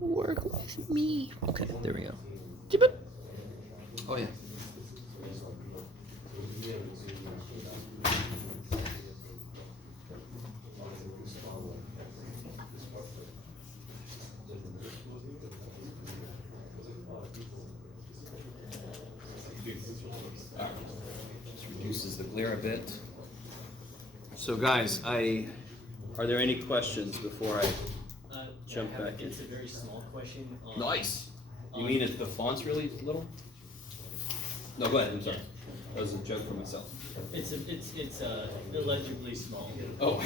Work with me. Okay, there we go. Jibbit. Oh yeah. Just reduces the glare a bit. So guys, are there any questions before I jump back in? It's a very small question. Nice. You mean if the font's really little? No, go ahead. I'm sorry. That was a joke for myself. It's illegibly small. Oh.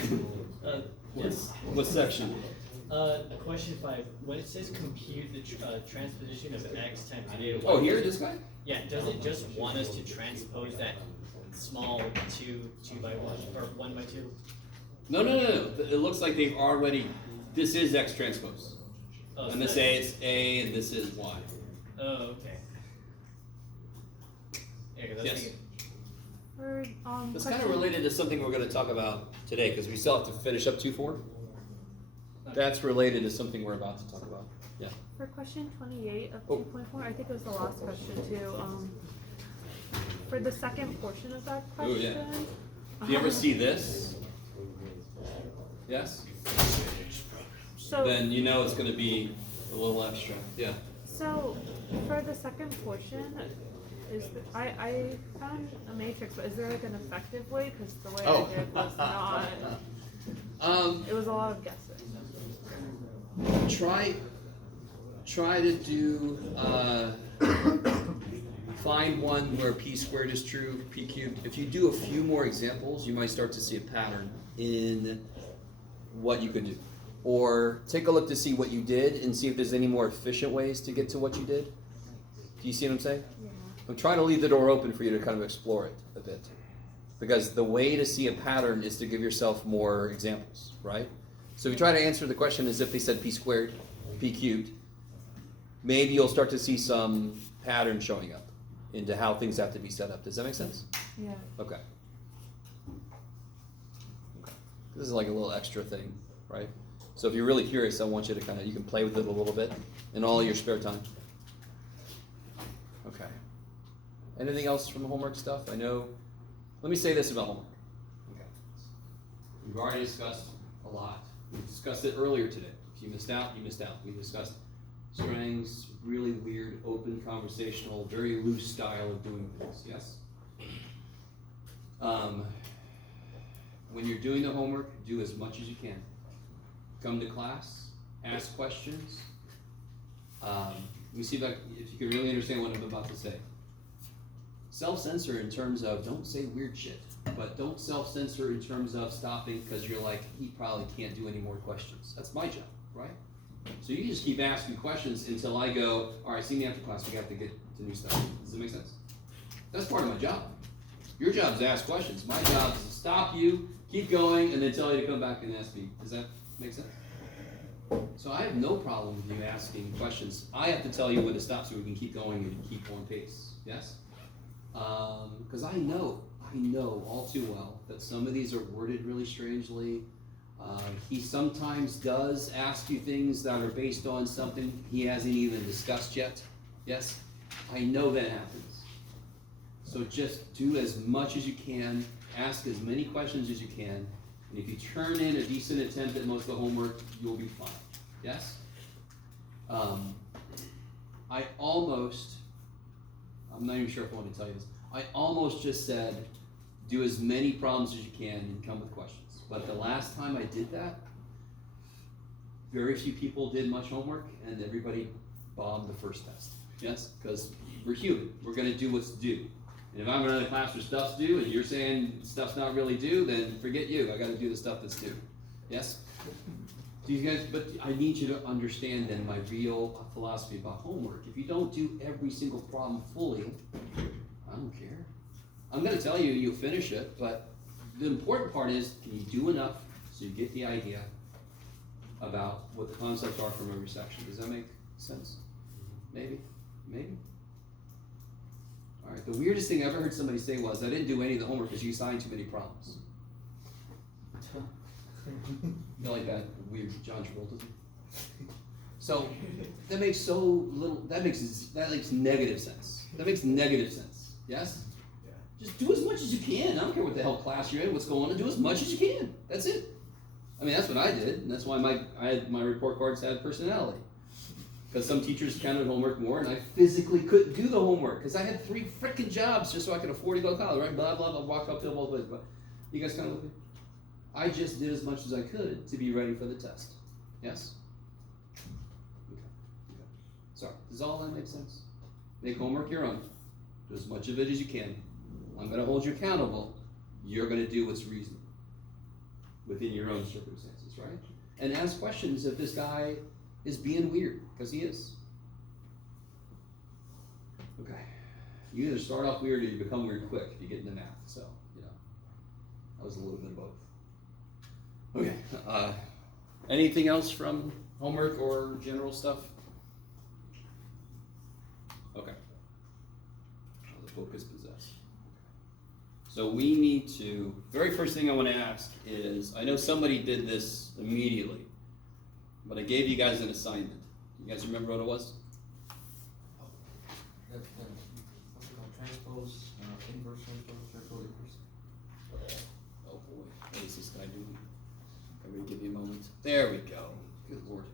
Yes. What section? Question 5. When it says compute the transposition of x times a. Oh, here, this guy? Yeah. Does it just want us to transpose that small 2 by 1 or 1 by 2? No. It looks like they've already. This is X transpose. Oh, And this A is A, and this is Y. Oh, okay. Yeah, 'cause I was Yes. thinking. For, It's kind of question- related to something we're going to talk about today because we still have to finish up 2.4. That's related to something we're about to talk about. Yeah. For question 28 of Oh. 2.4, I think it was the last question too. For the second portion of that Oh, question. yeah. Do you ever see this? Yes? So, Then you know it's going to be a little extra. Yeah. so for the second portion, I found a matrix, but is there like an effective way? Because the way Oh. I did was not. It was a lot of guessing. Try to do find one where p squared is true, p cubed. If you do a few more examples, you might start to see a pattern in what you could do. Or take a look to see what you did and see if there's any more efficient ways to get to what you did. Do you see what I'm saying? Yeah. I'm trying to leave the door open for you to kind of explore it a bit. Because the way to see a pattern is to give yourself more examples, right? So if you try to answer the question as if they said p squared, p cubed, maybe you'll start to see some pattern showing up into how things have to be set up. Does that make sense? Yeah. Okay. This is like a little extra thing, right? So if you're really curious, I want you to you can play with it a little bit in all your spare time. Okay. Anything else from the homework stuff? Let me say this about homework. Okay. We've already discussed a lot. We discussed it earlier today. If you missed out, you missed out. We discussed Strang's really weird, open, conversational, very loose style of doing things, yes? When you're doing the homework, do as much as you can. Come to class, ask questions. Let me see if you can really understand what I'm about to say. Self-censor in terms of don't say weird shit, but don't self-censor in terms of stopping because you're like, he probably can't do any more questions. That's my job, right? So you just keep asking questions until I go, all right, see me after class, we have to get to new stuff. Does that make sense? That's part of my job. Your job is to ask questions. My job is to stop you, keep going, and then tell you to come back and ask me. Does that make sense? So I have no problem with you asking questions. I have to tell you when to stop so we can keep going and keep on pace. Yes? Because I know all too well that some of these are worded really strangely. He sometimes does ask you things that are based on something he hasn't even discussed yet. Yes? I know that happens. So just do as much as you can, ask as many questions as you can, and if you turn in a decent attempt at most of the homework, you'll be fine. Yes? I'm not even sure if I want to tell you this, I almost just said, do as many problems as you can and come with questions. But the last time I did that, very few people did much homework, and everybody bombed the first test. Yes? Because we're human. We're going to do what's due. And if I'm in another class where stuff's due, and you're saying stuff's not really due, then forget you. I got to do the stuff that's due. Yes? Do you guys? But I need you to understand then my real philosophy about homework. If you don't do every single problem fully, I don't care. I'm going to tell you you'll finish it, but the important part is, can you do enough so you get the idea about what the concepts are from every section? Does that make sense? Maybe? Maybe? All right, the weirdest thing I ever heard somebody say was, I didn't do any of the homework because you assigned too many problems. I feel like that weird John Travolta thing. So that makes so little. That makes negative sense. That makes negative sense. Yes. Yeah. Just do as much as you can. I don't care what the hell class you're in, what's going on. Do as much as you can. That's it. I mean, that's what I did, and that's why my report cards had personality. Because some teachers counted homework more, and I physically couldn't do the homework because I had 3 freaking jobs just so I could afford to go to college, right? Blah blah blah. Walk uphill both ways. But you guys kind of look at. I just did as much as I could to be ready for the test. Yes. Okay. Sorry. Does all that make sense? Make homework your own. Do as much of it as you can. I'm going to hold you accountable. You're going to do what's reasonable within your own circumstances, right? And ask questions if this guy is being weird, because he is. Okay. You either start off weird or you become weird quick if you get into math. So, that was a little bit of both. Okay. Anything else from homework or general stuff? Okay. The book is possessed. So we need to, very first thing I want to ask is, I know somebody did this immediately, but I gave you guys an assignment. You guys remember what it was? What's it called? Transpose, inverse transpose, transpose inverse. Oh boy, what is this guy doing? Everybody give me a moment. There we go. Good Lord.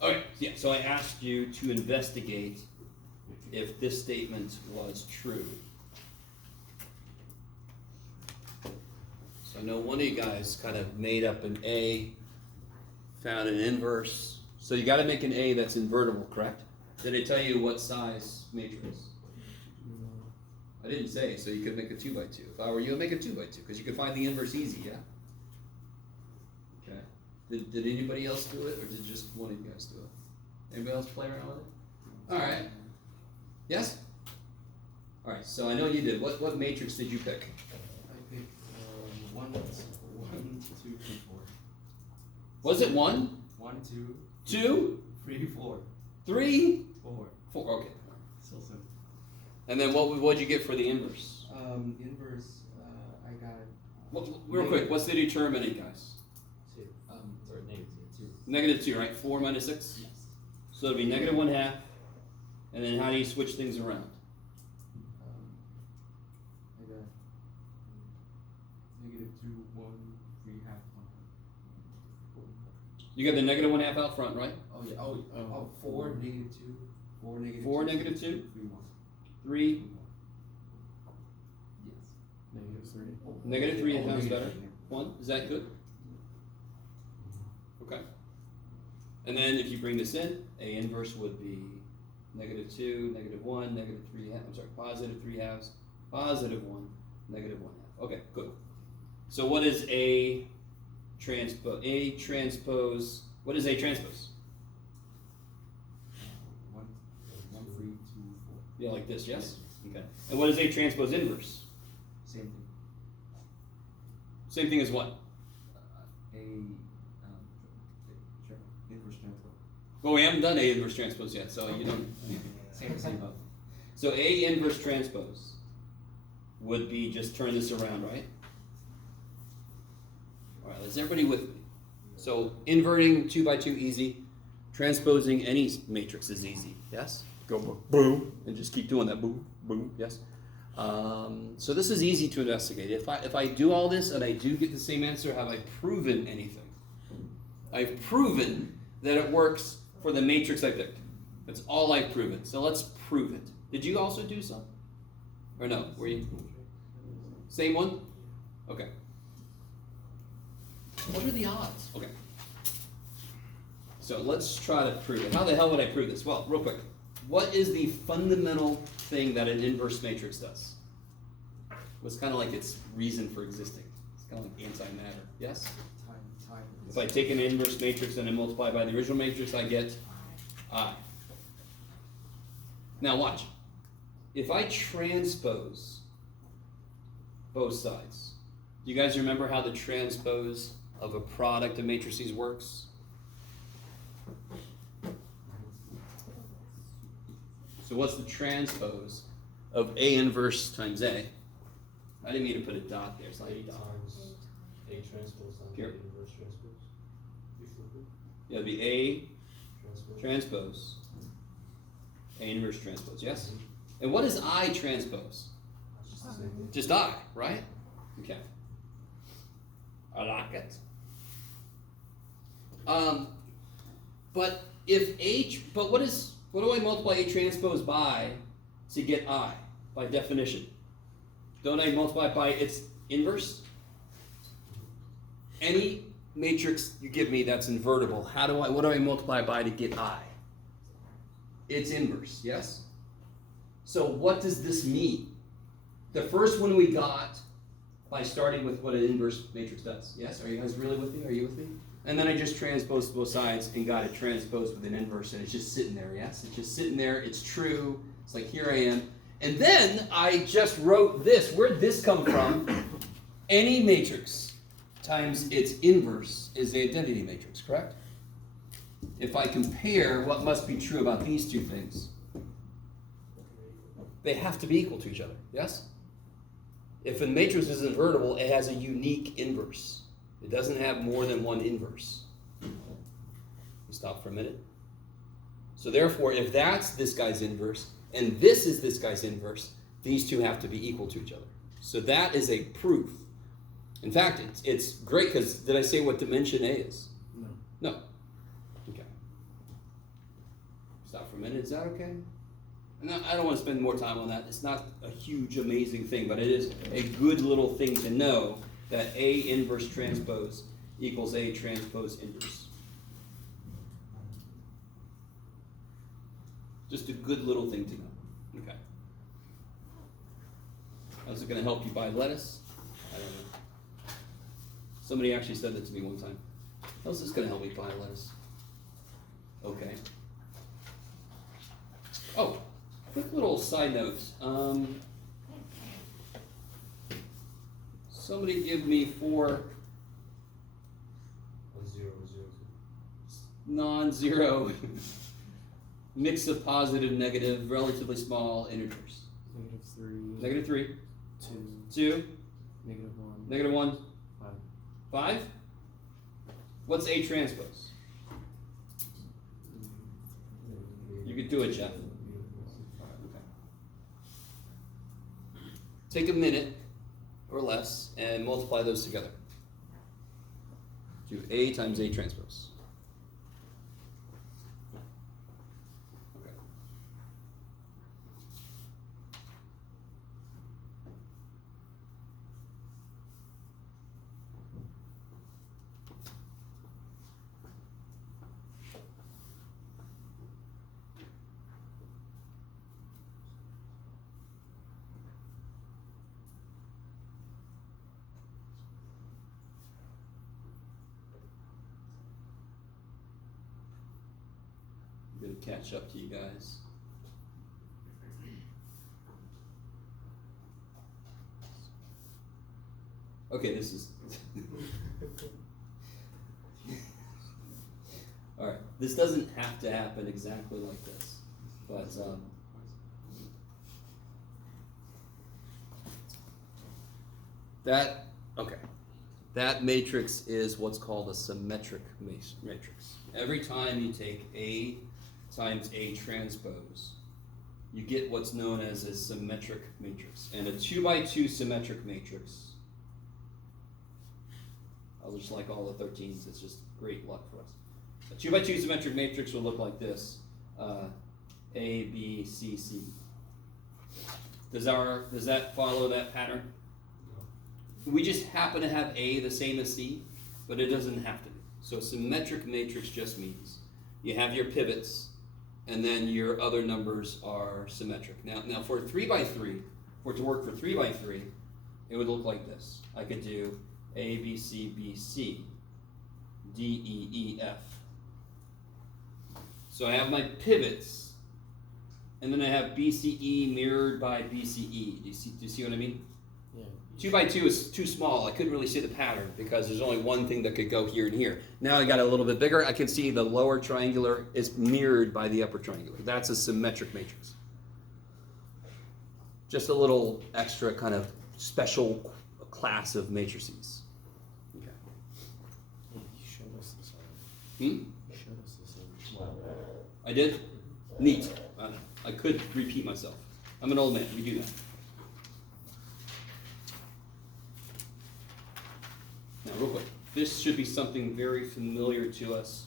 Okay, yeah, so I asked you to investigate if this statement was true. So I know one of you guys kind of made up an A, found an inverse. So you got to make an A that's invertible, correct? Did I tell you what size matrix? I didn't say, so you could make a 2 by 2. If I were you, I'd make a 2 by 2 because you could find the inverse easy, yeah? Okay. Did anybody else do it, or did just one of you guys do it? Anybody else play around with it? All right. Yes? All right, so I know you did. What matrix did you pick? I picked 1, 2, 3, 4. Was it 1? 1, 2, 2? 3, 4. 3? 4. 4, okay. So simple. And then what'd you get for the inverse? Inverse, I got. Real quick, what's the determinant, guys? 2. Sorry, Negative negative 2. 2, right? 4 minus 6? Yes. So it'll be negative 1/2. And then how do you switch things around? I got negative 2, 1, 3, half, 1. You got the negative 1/2 out front, right? Oh yeah. Oh, 4, negative 2. 4, negative 4, 2. negative 2? 3, 1. 3, Yes. Negative 3. negative 3 Oh, sounds negative better. 3. 1, is that good? Okay. And then if you bring this in, A inverse would be negative 2, negative 1, negative 3 half, I'm sorry, positive 3 halves, positive 1, negative 1/2. Okay, good. So what is A transpose? A transpose, what is A transpose? 1, 3, 2, 4. Yeah, like this, yes? Okay. And what is A transpose inverse? Same thing. Same thing as what? Inverse transpose. Well, we haven't done A inverse transpose yet, so you don't. Same both. So A inverse transpose would be just turn this around, right? All right, is everybody with me? So inverting 2 by 2 easy, transposing any matrix is easy. Yes. Go boom, and just keep doing that boom, boom. Yes. So this is easy to investigate. If I do all this and I do get the same answer, have I proven anything? I've proven that it works for the matrix I picked. That's all I've proven. So let's prove it. Did you also do some? Or no? Were you? Same one? Okay. What are the odds? Okay. So let's try to prove it. How the hell would I prove this? Well, real quick. What is the fundamental thing that an inverse matrix does? What's kind of like its reason for existing? It's kind of like antimatter. Yes? Time. If I take an inverse matrix and I multiply by the original matrix, I get I. Now watch. If I transpose both sides, do you guys remember how the transpose of a product of matrices works? So what's the transpose of A inverse times A? I didn't mean to put a dot there. It's not a dot. A transpose times Here. A inverse transpose. It'll be A transpose, A inverse transpose, yes? And what is I transpose? Just I, right? Okay. I like it. But if but what do I multiply A transpose by to get I, by definition? Don't I multiply by its inverse? Any matrix you give me that's invertible, what do I multiply by to get I? Its inverse, yes? So what does this mean? The first one we got by starting with what an inverse matrix does. Yes? Are you guys really with me? Are you with me? And then I just transposed both sides and got it transposed with an inverse, and it's just sitting there, yes? It's just sitting there, it's true. It's like, here I am. And then I just wrote this. Where'd this come from? Any matrix times its inverse is the identity matrix, correct? If I compare what must be true about these two things, they have to be equal to each other, yes? If a matrix is invertible, it has a unique inverse. It doesn't have more than one inverse. Stop for a minute. So therefore, if that's this guy's inverse, and this is this guy's inverse, these two have to be equal to each other. So that is a proof. In fact, it's great because did I say what dimension A is? No. No. Okay. Stop for a minute. Is that okay? No, I don't want to spend more time on that. It's not a huge, amazing thing, but it is a good little thing to know that A inverse transpose equals A transpose inverse. Just a good little thing to know. Okay. How's it going to help you buy lettuce? I don't know. Somebody actually said that to me one time. How's this going to help me buy lettuce? Okay. Oh, quick little side note. Somebody give me 4 non-zero mix of positive, negative, relatively small integers. -3. -3. 2. 2. -1. -1. 5. 5? What's A transpose? You could do it, Jeff. Okay. Take a minute or less and multiply those together. Do A times A transpose. Okay. I'm gonna catch up to you guys. Okay, this is all right. This doesn't have to happen exactly like this, but that matrix is what's called a symmetric matrix. Every time you take A times A transpose, you get what's known as a symmetric matrix. And a 2x2 symmetric matrix, just like all the 13s, it's just great luck for us. A 2x2 symmetric matrix will look like this, A, B, C, C. Does that follow that pattern? We just happen to have A the same as C, but it doesn't have to be. So a symmetric matrix just means you have your pivots, and then your other numbers are symmetric. Now for 3x3, for it to work for 3x3, it would look like this. I could do A, B, C, B, C, D, E, E, F. So I have my pivots, and then I have BCE mirrored by BCE. Do you see what I mean? Yeah. 2x2 is too small. I couldn't really see the pattern because there's only one thing that could go here and here. Now I got a little bit bigger. I can see the lower triangular is mirrored by the upper triangular. That's a symmetric matrix. Just a little extra kind of special class of matrices. Okay. You showed us this already. Hmm? You showed I did? Neat. I could repeat myself. I'm an old man, we do that. Now, real quick, this should be something very familiar to us.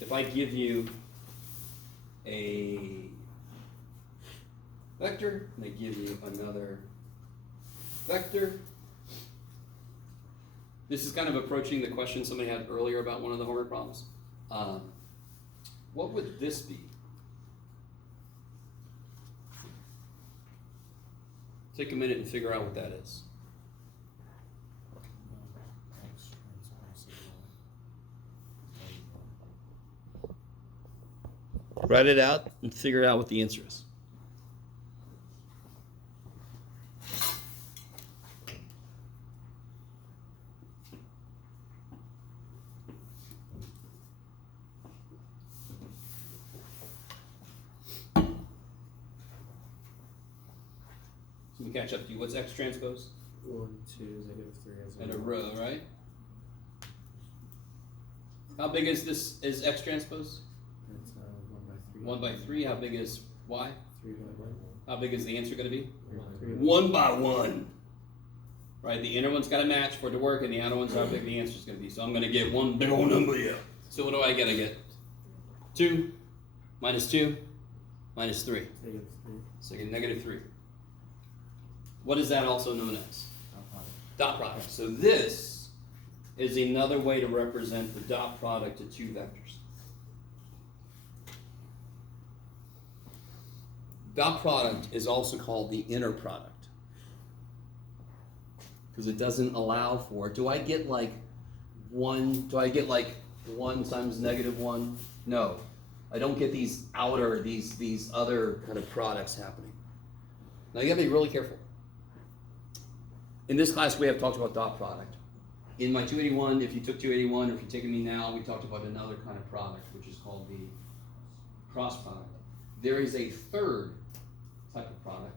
If I give you a vector, and I give you another vector, this is kind of approaching the question somebody had earlier about one of the homework problems. What would this be? Take a minute and figure out what that is. Write it out and figure out what the answer is. So we catch up to you. What's X transpose? 1, 2, -3 as And a row, right? How big is this? Is X transpose? It's 1 by 3. 1 by 3. How big is Y? 3 by 1. How big is the answer going to be? 3 by 1 by 1. Right, the inner one's got to match for it to work, and the outer one's how big the answer's going to be. So I'm going to get one big old number here. So what do I get? I get 2 minus 2 minus 3. -3. So I get -3. What is that also known as? Dot product. So this is another way to represent the dot product of two vectors. Dot product is also called the inner product because it doesn't allow for, do I get like 1 times -1? No, I don't get these outer, these other kind of products happening. Now you gotta be really careful. In this class we have talked about dot product. In my 281, if you took 281, or if you're taking me now, we talked about another kind of product, which is called the cross product. There is a third type of product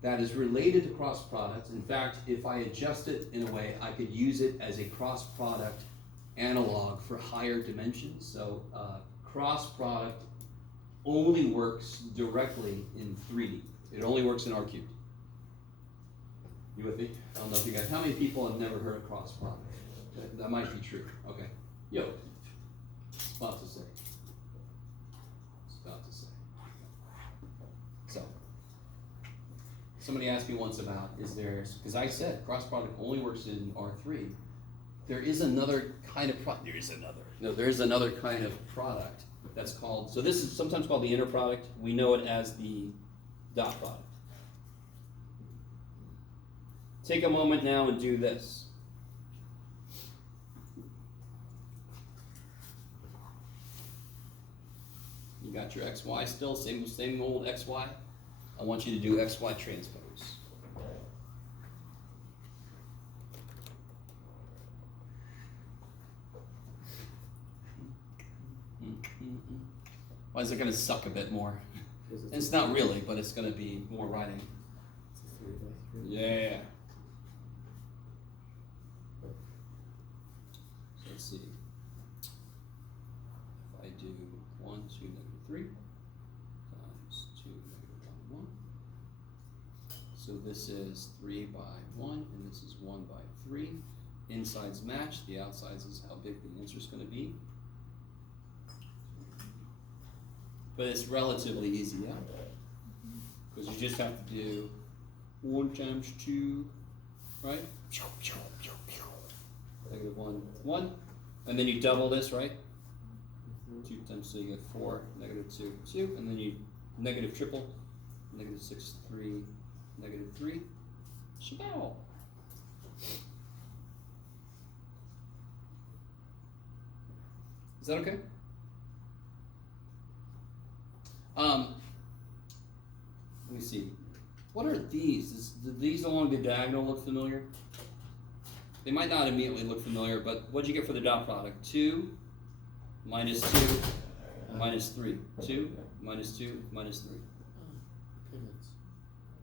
that is related to cross product. In fact, if I adjust it in a way, I could use it as a cross product analog for higher dimensions. So cross product only works directly in 3D. It only works in R cubed. You with me? I don't know if you guys, how many people have never heard of cross product? That might be true. Okay. Yo, it's about to say. It's about to say. So, somebody asked me once about, is there, because I said cross product only works in R3. There is another kind of product. There is another kind of product that's called, so this is sometimes called the inner product. We know it as the dot product. Take a moment now and do this. You got your XY still, same old XY. I want you to do XY transpose. Why is it going to suck a bit more? It's not really, but it's going to be more writing. It's a 3 by 3. Yeah. So let's see. If I do 1, 2, -3 times 2, -1, 1. So this is 3 by 1, and this is 1 by 3. Insides match, the outsides is how big the answer is going to be. But it's relatively easy, yeah? Because you just have to do 1 times 2, right? -1, 1. And then you double this, right? 2 times, so you get 4, -2, 2. And then you negative triple, -6, 3, -3. Shabow. Is that okay? Let me see. What are these? Do these along the diagonal look familiar? They might not immediately look familiar, but what'd you get for the dot product? 2 minus 2 minus 3. 2 minus 2 minus 3. Pivots.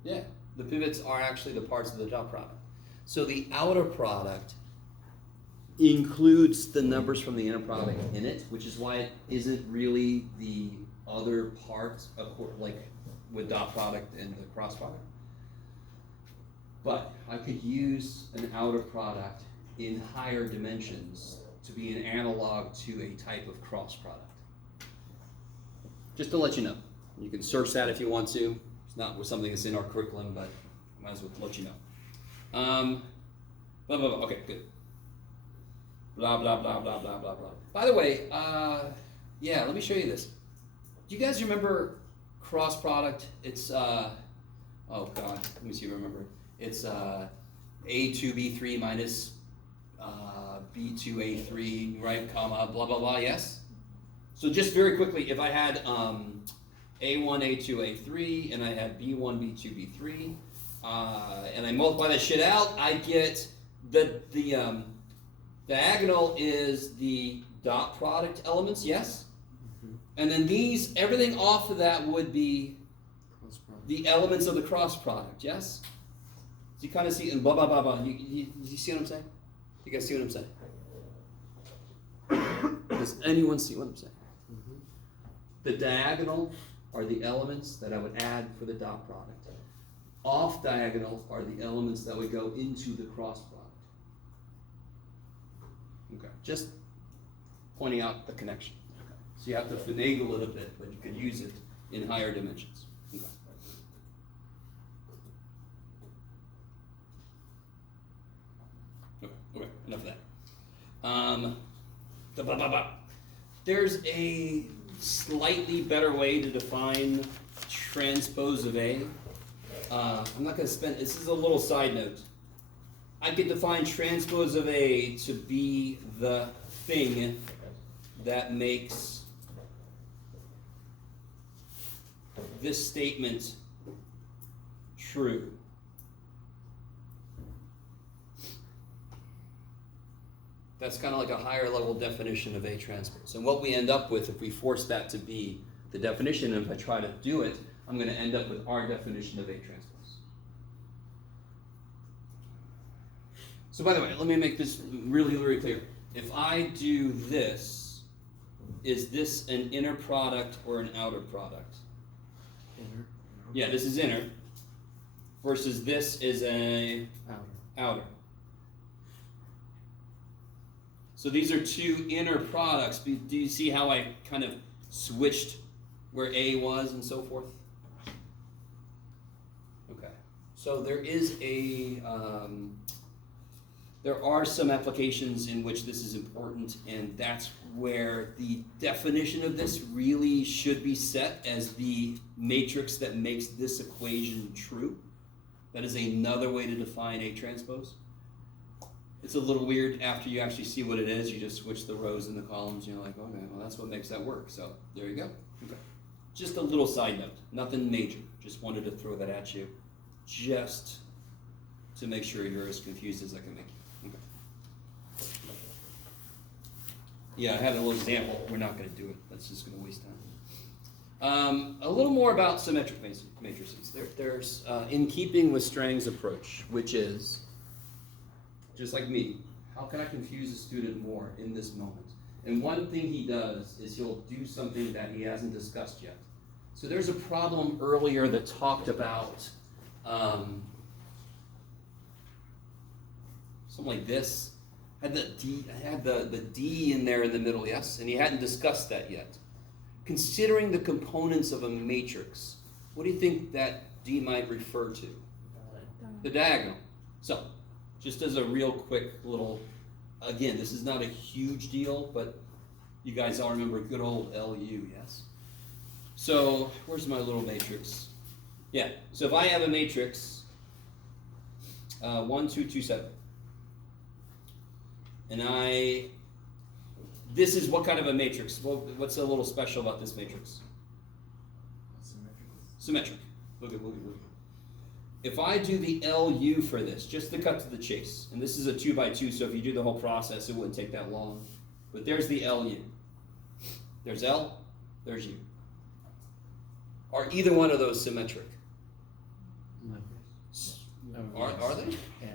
Yeah, the pivots are actually the parts of the dot product. So the outer product includes the numbers from the inner product in it, which is why it isn't really the other part of like with dot product and the cross product. But I could use an outer product in higher dimensions to be an analog to a type of cross product. Just to let you know. You can search that if you want to. It's not something that's in our curriculum, but I might as well let you know. Blah, blah, blah. Okay, good. Blah, blah, blah, blah, blah, blah, blah. By the way, yeah, let me show you this. Do you guys remember cross product? It's, oh God, let me see if I remember. It's A2B3 minus B2A3, right, comma, blah, blah, blah, yes? So just very quickly, if I had A1, A2, A3, and I had B1, B2, B3, and I multiply that shit out, I get the diagonal is the dot product elements, yes? And then these, everything off of that would be the elements of the cross product, yes? So you kind of see, and blah, blah, blah, blah. You see what I'm saying? You guys see what I'm saying? Does anyone see what I'm saying? The diagonal are the elements that I would add for the dot product. Off diagonal are the elements that would go into the cross product. Okay, just pointing out the connection. Okay. So you have to finagle it a bit, but you can use it in higher dimensions. Okay. Okay, enough of that. Blah, blah, blah. There's a slightly better way to define transpose of A. I'm not going to spend, this is a little side note. I could define transpose of A to be the thing that makes this statement true. That's kind of like a higher level definition of A transpose. And what we end up with, if we force that to be the definition, and if I try to do it, I'm going to end up with our definition of A transpose. So by the way, let me make this really, really clear. If I do this, is this an inner product or an outer product? Inner. Yeah, this is inner. Versus this is a outer. So these are two inner products. Do you see how I kind of switched where A was and so forth? Okay. So there is there are some applications in which this is important, and that's where the definition of this really should be set as the matrix that makes this equation true. That is another way to define A transpose. It's a little weird after you actually see what it is. You just switch the rows and the columns, and you're like, okay, well, that's what makes that work. So there you go. Okay. Just a little side note, nothing major. Just wanted to throw that at you, just to make sure you're as confused as I can make you. Okay. Yeah, I had a little example. We're not going to do it. That's just going to waste time. A little more about symmetric matrices. There's in keeping with Strang's approach, which is, just like me, how can I confuse a student more in this moment? And one thing he does is he'll do something that he hasn't discussed yet. So there's a problem earlier that talked about something like this. I had the D in there in the middle, yes? And he hadn't discussed that yet. Considering the components of a matrix, what do you think that D might refer to? The diagonal. So, just as a real quick little, again, this is not a huge deal, but you guys all remember good old LU, yes? So, where's my little matrix? Yeah, so if I have a matrix, 1, 2, 2, 7, and this is what kind of a matrix? What's a little special about this matrix? Symmetric. Look at. If I do the LU for this, just to cut to the chase, and this is a 2x2, so if you do the whole process, it wouldn't take that long. But there's the LU. There's L, there's U. Are either one of those symmetric? Are they? Yeah.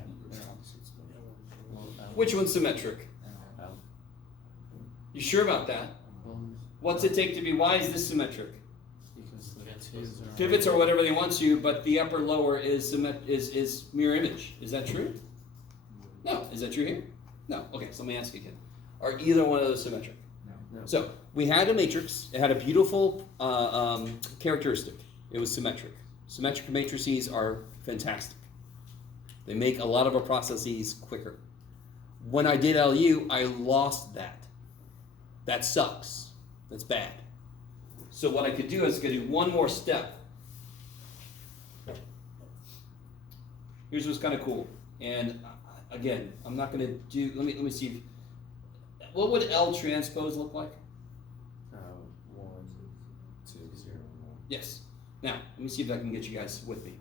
Which one's symmetric? You sure about that? What's it take to be, why is this symmetric? Because the twos are. Pivots are whatever they want to, but the upper lower is mirror image. Is that true? No. Is that true here? No. Okay, so let me ask you again. Are either one of those symmetric? No. So we had a matrix. It had a beautiful characteristic. It was symmetric. Symmetric matrices are fantastic. They make a lot of our processes quicker. When I did LU, I lost that. That sucks. That's bad. So what I could do is I could do one more step. Here's what's kind of cool. And again, I'm not going to do. Let me see. What would L transpose look like? 1, 2, 0, 1. Yes. Now, let me see if I can get you guys with me.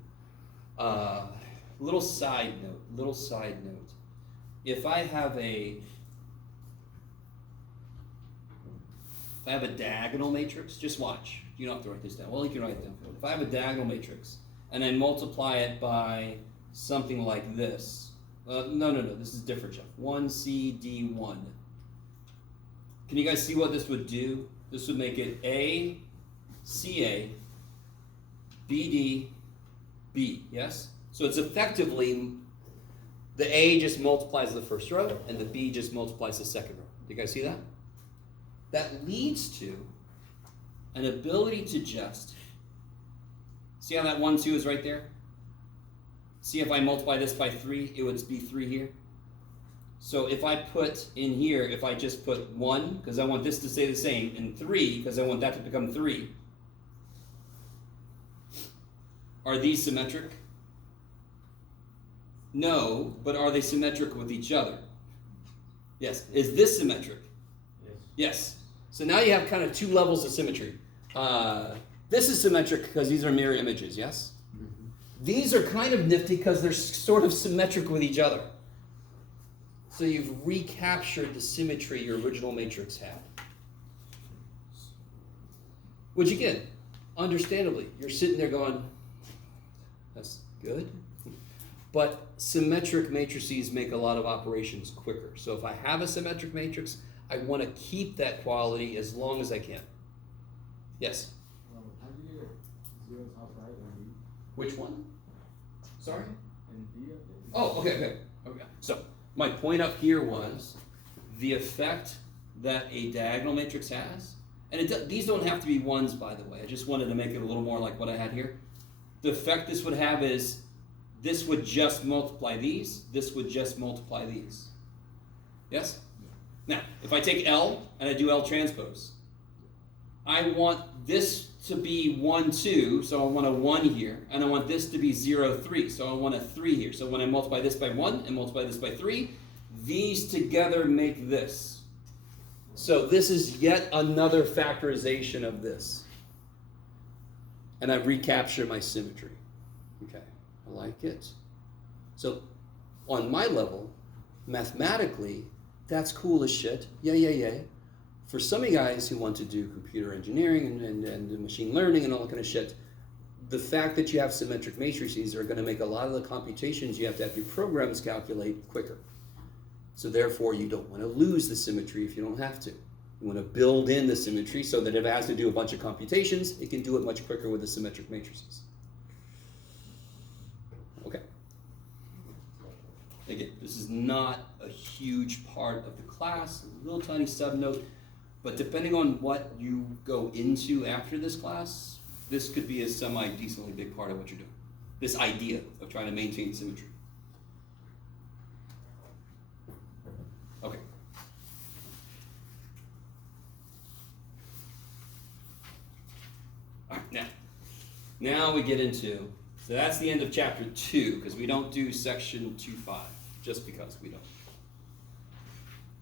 Little side note. If I have a diagonal matrix, just watch. You don't have to write this down. Well, you can write it down. If I have a diagonal matrix and I multiply it by something like this. No, this is different, Jeff. 1CD1. Can you guys see what this would do? This would make it A, CA, BD, B, yes? So it's effectively, the A just multiplies the first row, and the B just multiplies the second row. Do you guys see that? That leads to an ability to just, see how that 1, 2 is right there? See if I multiply this by 3, it would be 3 here. So if I put in here, if I just put 1, because I want this to stay the same, and 3, because I want that to become 3, are these symmetric? No, but are they symmetric with each other? Yes. Is this symmetric? Yes. So now you have kind of 2 levels of symmetry. This is symmetric because these are mirror images, yes? Mm-hmm. These are kind of nifty because they're sort of symmetric with each other. So you've recaptured the symmetry your original matrix had. Which again, understandably, you're sitting there going, that's good. But symmetric matrices make a lot of operations quicker. So if I have a symmetric matrix, I want to keep that quality as long as I can. Yes? How do you get 0 top right and B? Which one? Sorry? And B up there? Oh, okay. So my point up here was the effect that a diagonal matrix has, and these don't have to be 1s, by the way. I just wanted to make it a little more like what I had here. The effect this would have is this would just multiply these, this would just multiply these. Yes? Now, if I take L and I do L transpose, I want this to be 1, 2, so I want a 1 here, and I want this to be 0, 3, so I want a 3 here. So when I multiply this by 1 and multiply this by 3, these together make this. So this is yet another factorization of this. And I recapture my symmetry. Okay, I like it. So on my level, mathematically, that's cool as shit. Yay. For some of you guys who want to do computer engineering and machine learning and all that kind of shit, the fact that you have symmetric matrices are going to make a lot of the computations you have to have your programs calculate quicker. So therefore, you don't want to lose the symmetry if you don't have to. You want to build in the symmetry so that if it has to do a bunch of computations, it can do it much quicker with the symmetric matrices. Okay. Again, this is not a huge part of the class, a little tiny subnote, but depending on what you go into after this class, this could be a semi-decently big part of what you're doing. This idea of trying to maintain symmetry. Okay. All right, now we get into, so that's the end of chapter 2, because we don't do section 2.5, just because we don't.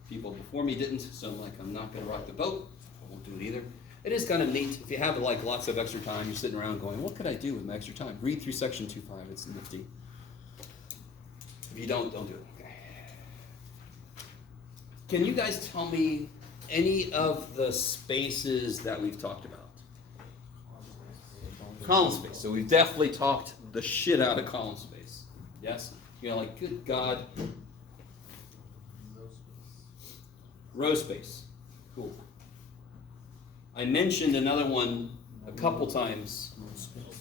People before me didn't, so I'm like, I'm not going to rock the boat. I won't do it either. It is kind of neat. If you have like lots of extra time, you're sitting around going, what could I do with my extra time? Read through section 2.5. It's nifty. If you don't do it. Okay. Can you guys tell me any of the spaces that we've talked about? Column space. So we've definitely talked the shit out of column space. Yes? You're like, good God. Row space. Cool. I mentioned another one a couple times,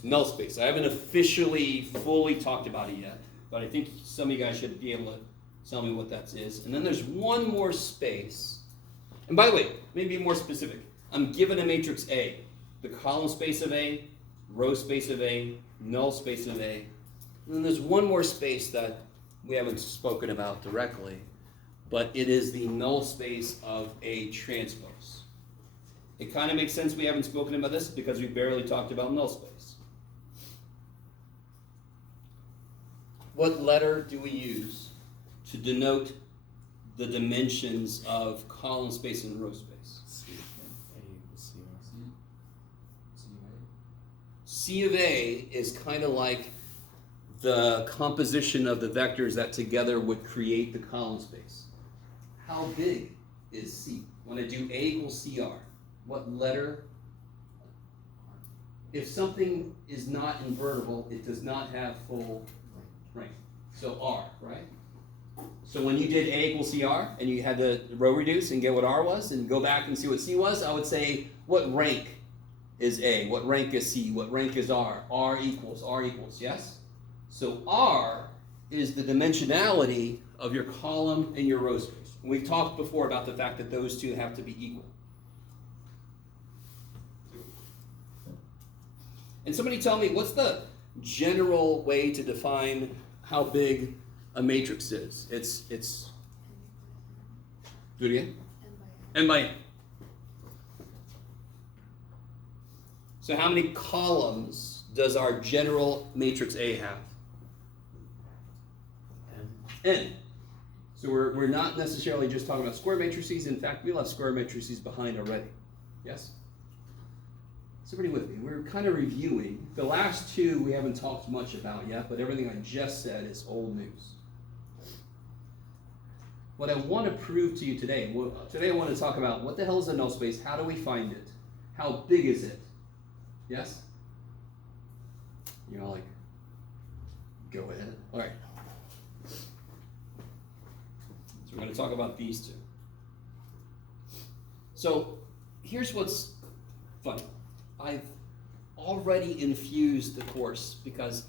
null space. I haven't officially fully talked about it yet, but I think some of you guys should be able to tell me what that is. And then there's one more space. And by the way, let me be more specific. I'm given a matrix A, the column space of A, row space of A, null space of A. And then there's one more space that we haven't spoken about directly, but it is the null space of A transpose. It kind of makes sense we haven't spoken about this because we barely talked about null space. What letter do we use to denote the dimensions of column space and row space? C. A equals C. C of A is kind of like the composition of the vectors that together would create the column space. How big is C? When I do A equals CR, what letter? If something is not invertible, it does not have full rank. So R, right? So when you did A equals CR and you had to row reduce and get what R was and go back and see what C was, I would say, what rank is A? What rank is C? What rank is R? R equals, yes? So R is the dimensionality of your column and your row space. We've talked before about the fact that those two have to be equal. And somebody tell me, what's the general way to define how big a matrix is? It's do it again? N by N. So how many columns does our general matrix A have? N. So we're not necessarily just talking about square matrices. In fact, we left square matrices behind already. Yes? Somebody with me. We're kind of reviewing. The last two we haven't talked much about yet, but everything I just said is old news. What I want to prove to you today, I want to talk about what the hell is a null space? How do we find it? How big is it? Yes? You're all like, go ahead. All right. So we're going to talk about these two. So here's what's funny. I've already infused the course because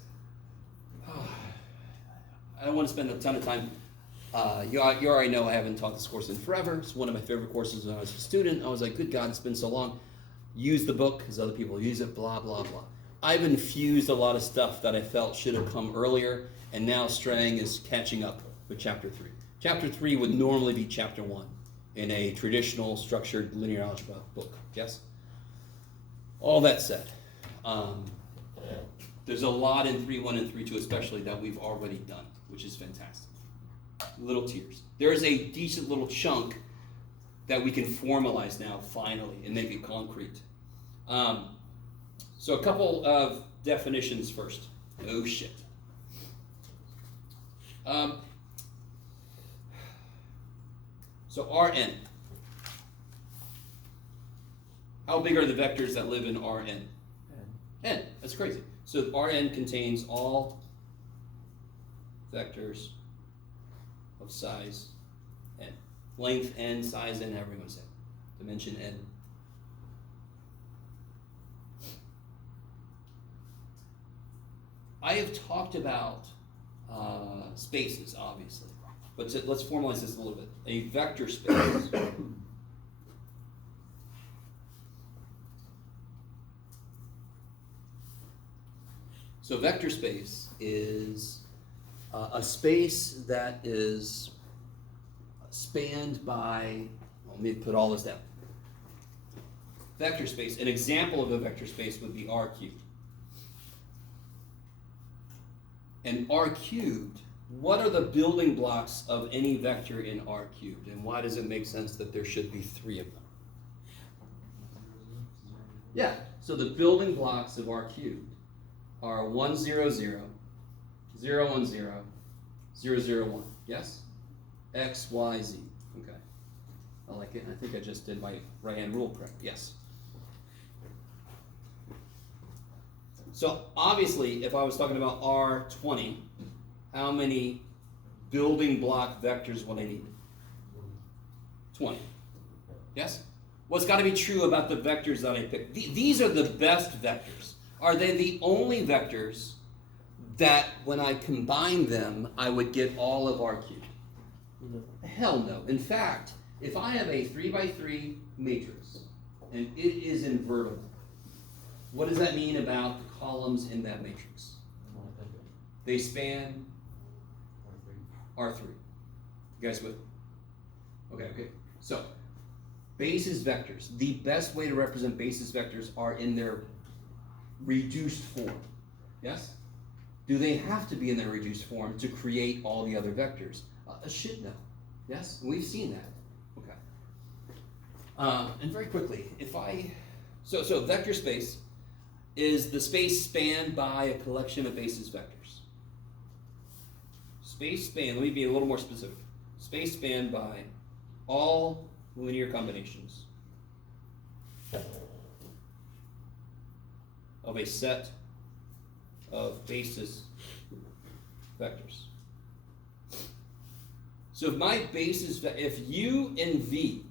I don't want to spend a ton of time. You already know I haven't taught this course in forever. It's one of my favorite courses when I was a student. I was like, good God, it's been so long. Use the book because other people use it, blah, blah, blah. I've infused a lot of stuff that I felt should have come earlier, and now Strang is catching up with Chapter 3. Chapter 3 would normally be Chapter 1 in a traditional structured linear algebra book, yes? All that said, there's a lot in 3.1 and 3.2 especially that we've already done, which is fantastic. Little tears. There is a decent little chunk that we can formalize now, finally, and make it concrete. So a couple of definitions first. Oh, shit. So Rn. How big are the vectors that live in Rn? N. That's crazy. So Rn contains all vectors of size n. Length n, size n, however you want to say it. Dimension n. I have talked about spaces, obviously. But let's formalize this a little bit. A vector space so vector space is a space that is spanned by, let me put all this down. Vector space, an example of a vector space would be R cubed. And R cubed, what are the building blocks of any vector in R cubed? And why does it make sense that there should be 3 of them? Yeah, so the building blocks of R cubed are 1, 0, 0, 0, 1, 0, 0, 0, 1. Yes? X, Y, Z. Okay. I like it. I think I just did my right-hand rule correct. Yes. So obviously, if I was talking about R20, how many building block vectors would I need? 20. Yes? What's got to be true about the vectors that I pick? These are the best vectors. Are they the only vectors that when I combine them, I would get all of R cubed? Hell no. In fact, if I have a 3x3 matrix and it is invertible, what does that mean about the columns in that matrix? They span R3. You guys with? Okay. So, basis vectors. The best way to represent basis vectors are in their reduced form. Yes? Do they have to be in their reduced form to create all the other vectors? Shit, no. Yes? We've seen that. Okay. And very quickly, so vector space is the space spanned by a collection of basis vectors. Space spanned, let me be a little more specific. Space spanned by all linear combinations of a set of basis vectors. So if my basis, if U and V,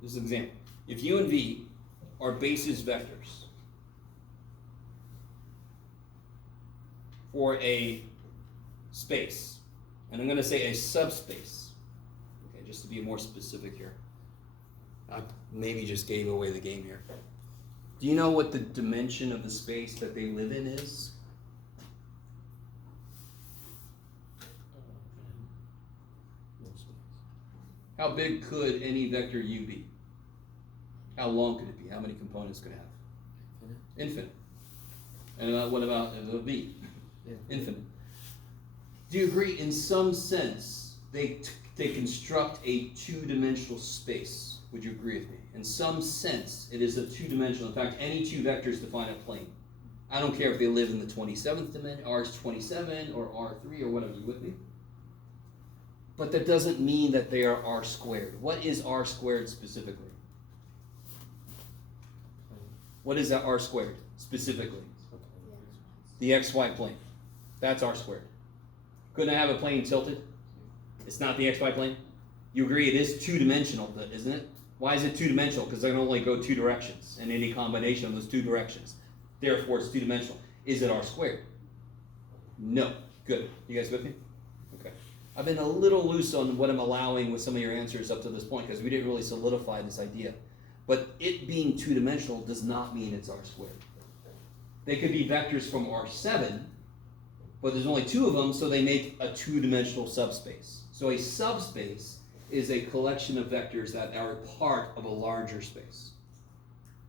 this is an example, if U and V are basis vectors for a space, and I'm going to say a subspace, okay, just to be more specific here. I maybe just gave away the game here. Do you know what the dimension of the space that they live in is? How big could any vector U be? How long could it be? How many components could it have? Infinite. And what about the V? Yeah. Infinite. Do you agree, in some sense, they construct a two-dimensional space? Would you agree with me? In some sense, it is a two-dimensional. In fact, any two vectors define a plane. I don't care if they live in the 27th dimension, R27 or R3 or whatever. You with me? But that doesn't mean that they are R squared. What is R squared specifically? What is that R squared specifically? The XY plane. That's R squared. Couldn't I have a plane tilted? It's not the XY plane? You agree it is two-dimensional, isn't it? Why is it two-dimensional? Because they can only go two directions, and any combination of those two directions. Therefore, it's two-dimensional. Is it R squared? No. Good. You guys with me? Okay. I've been a little loose on what I'm allowing with some of your answers up to this point, because we didn't really solidify this idea. But it being two-dimensional does not mean it's R squared. They could be vectors from R7, but there's only two of them, so they make a two-dimensional subspace. So a subspace is a collection of vectors that are part of a larger space.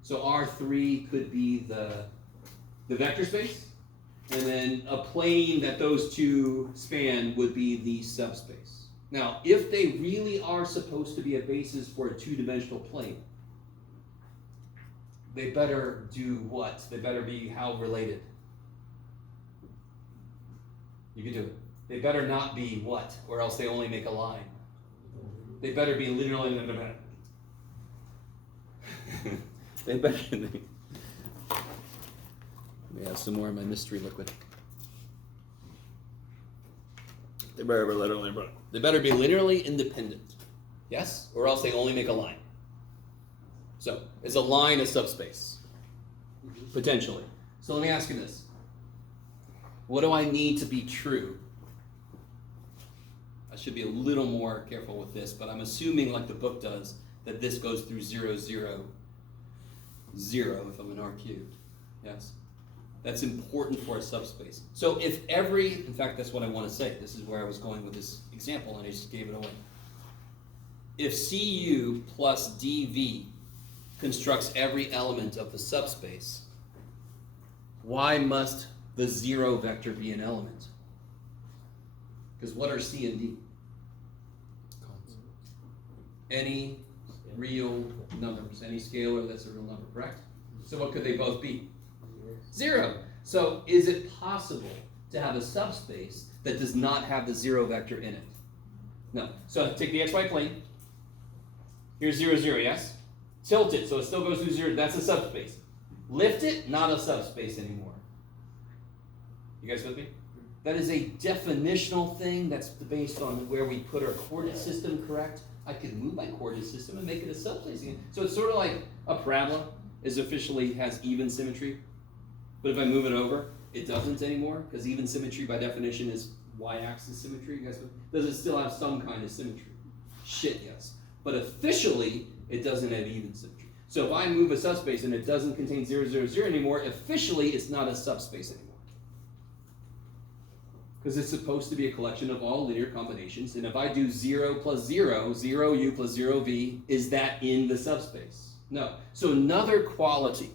So R3 could be the vector space, and then a plane that those two span would be the subspace. Now, if they really are supposed to be a basis for a two-dimensional plane, they better do what? They better be how related? You can do it. They better not be what? Or else they only make a line. They better be literally independent. They better. Let me have some more of my mystery liquid. They better be literally independent. Yes? Or else they only make a line. So, is a line a subspace? Potentially. So let me ask you this. What do I need to be true? I should be a little more careful with this, but I'm assuming, like the book does, that this goes through 0, 0, 0 if I'm an R cubed. Yes? That's important for a subspace. So if in fact, that's what I want to say. This is where I was going with this example, and I just gave it away. If CU plus DV constructs every element of the subspace, why must the 0 vector be an element? Because what are C and D? Any real numbers, any scalar that's a real number, correct? So what could they both be? 0. So is it possible to have a subspace that does not have the 0 vector in it? No. So take the xy plane. Here's 0, 0, yes? Tilt it so it still goes through 0. That's a subspace. Lift it, not a subspace anymore. You guys with me? That is a definitional thing that's based on where we put our coordinate system, correct? I could move my coordinate system and make it a subspace again. So it's sort of like a parabola is officially has even symmetry, but if I move it over, it doesn't anymore, because even symmetry by definition is y-axis symmetry. You guys, does it still have some kind of symmetry? Shit, yes. But officially, it doesn't have even symmetry. So if I move a subspace and it doesn't contain 0, 0, 0 anymore, officially it's not a subspace anymore. Because it's supposed to be a collection of all linear combinations, and if I do 0 plus 0, 0u plus 0v, is that in the subspace? No. So another quality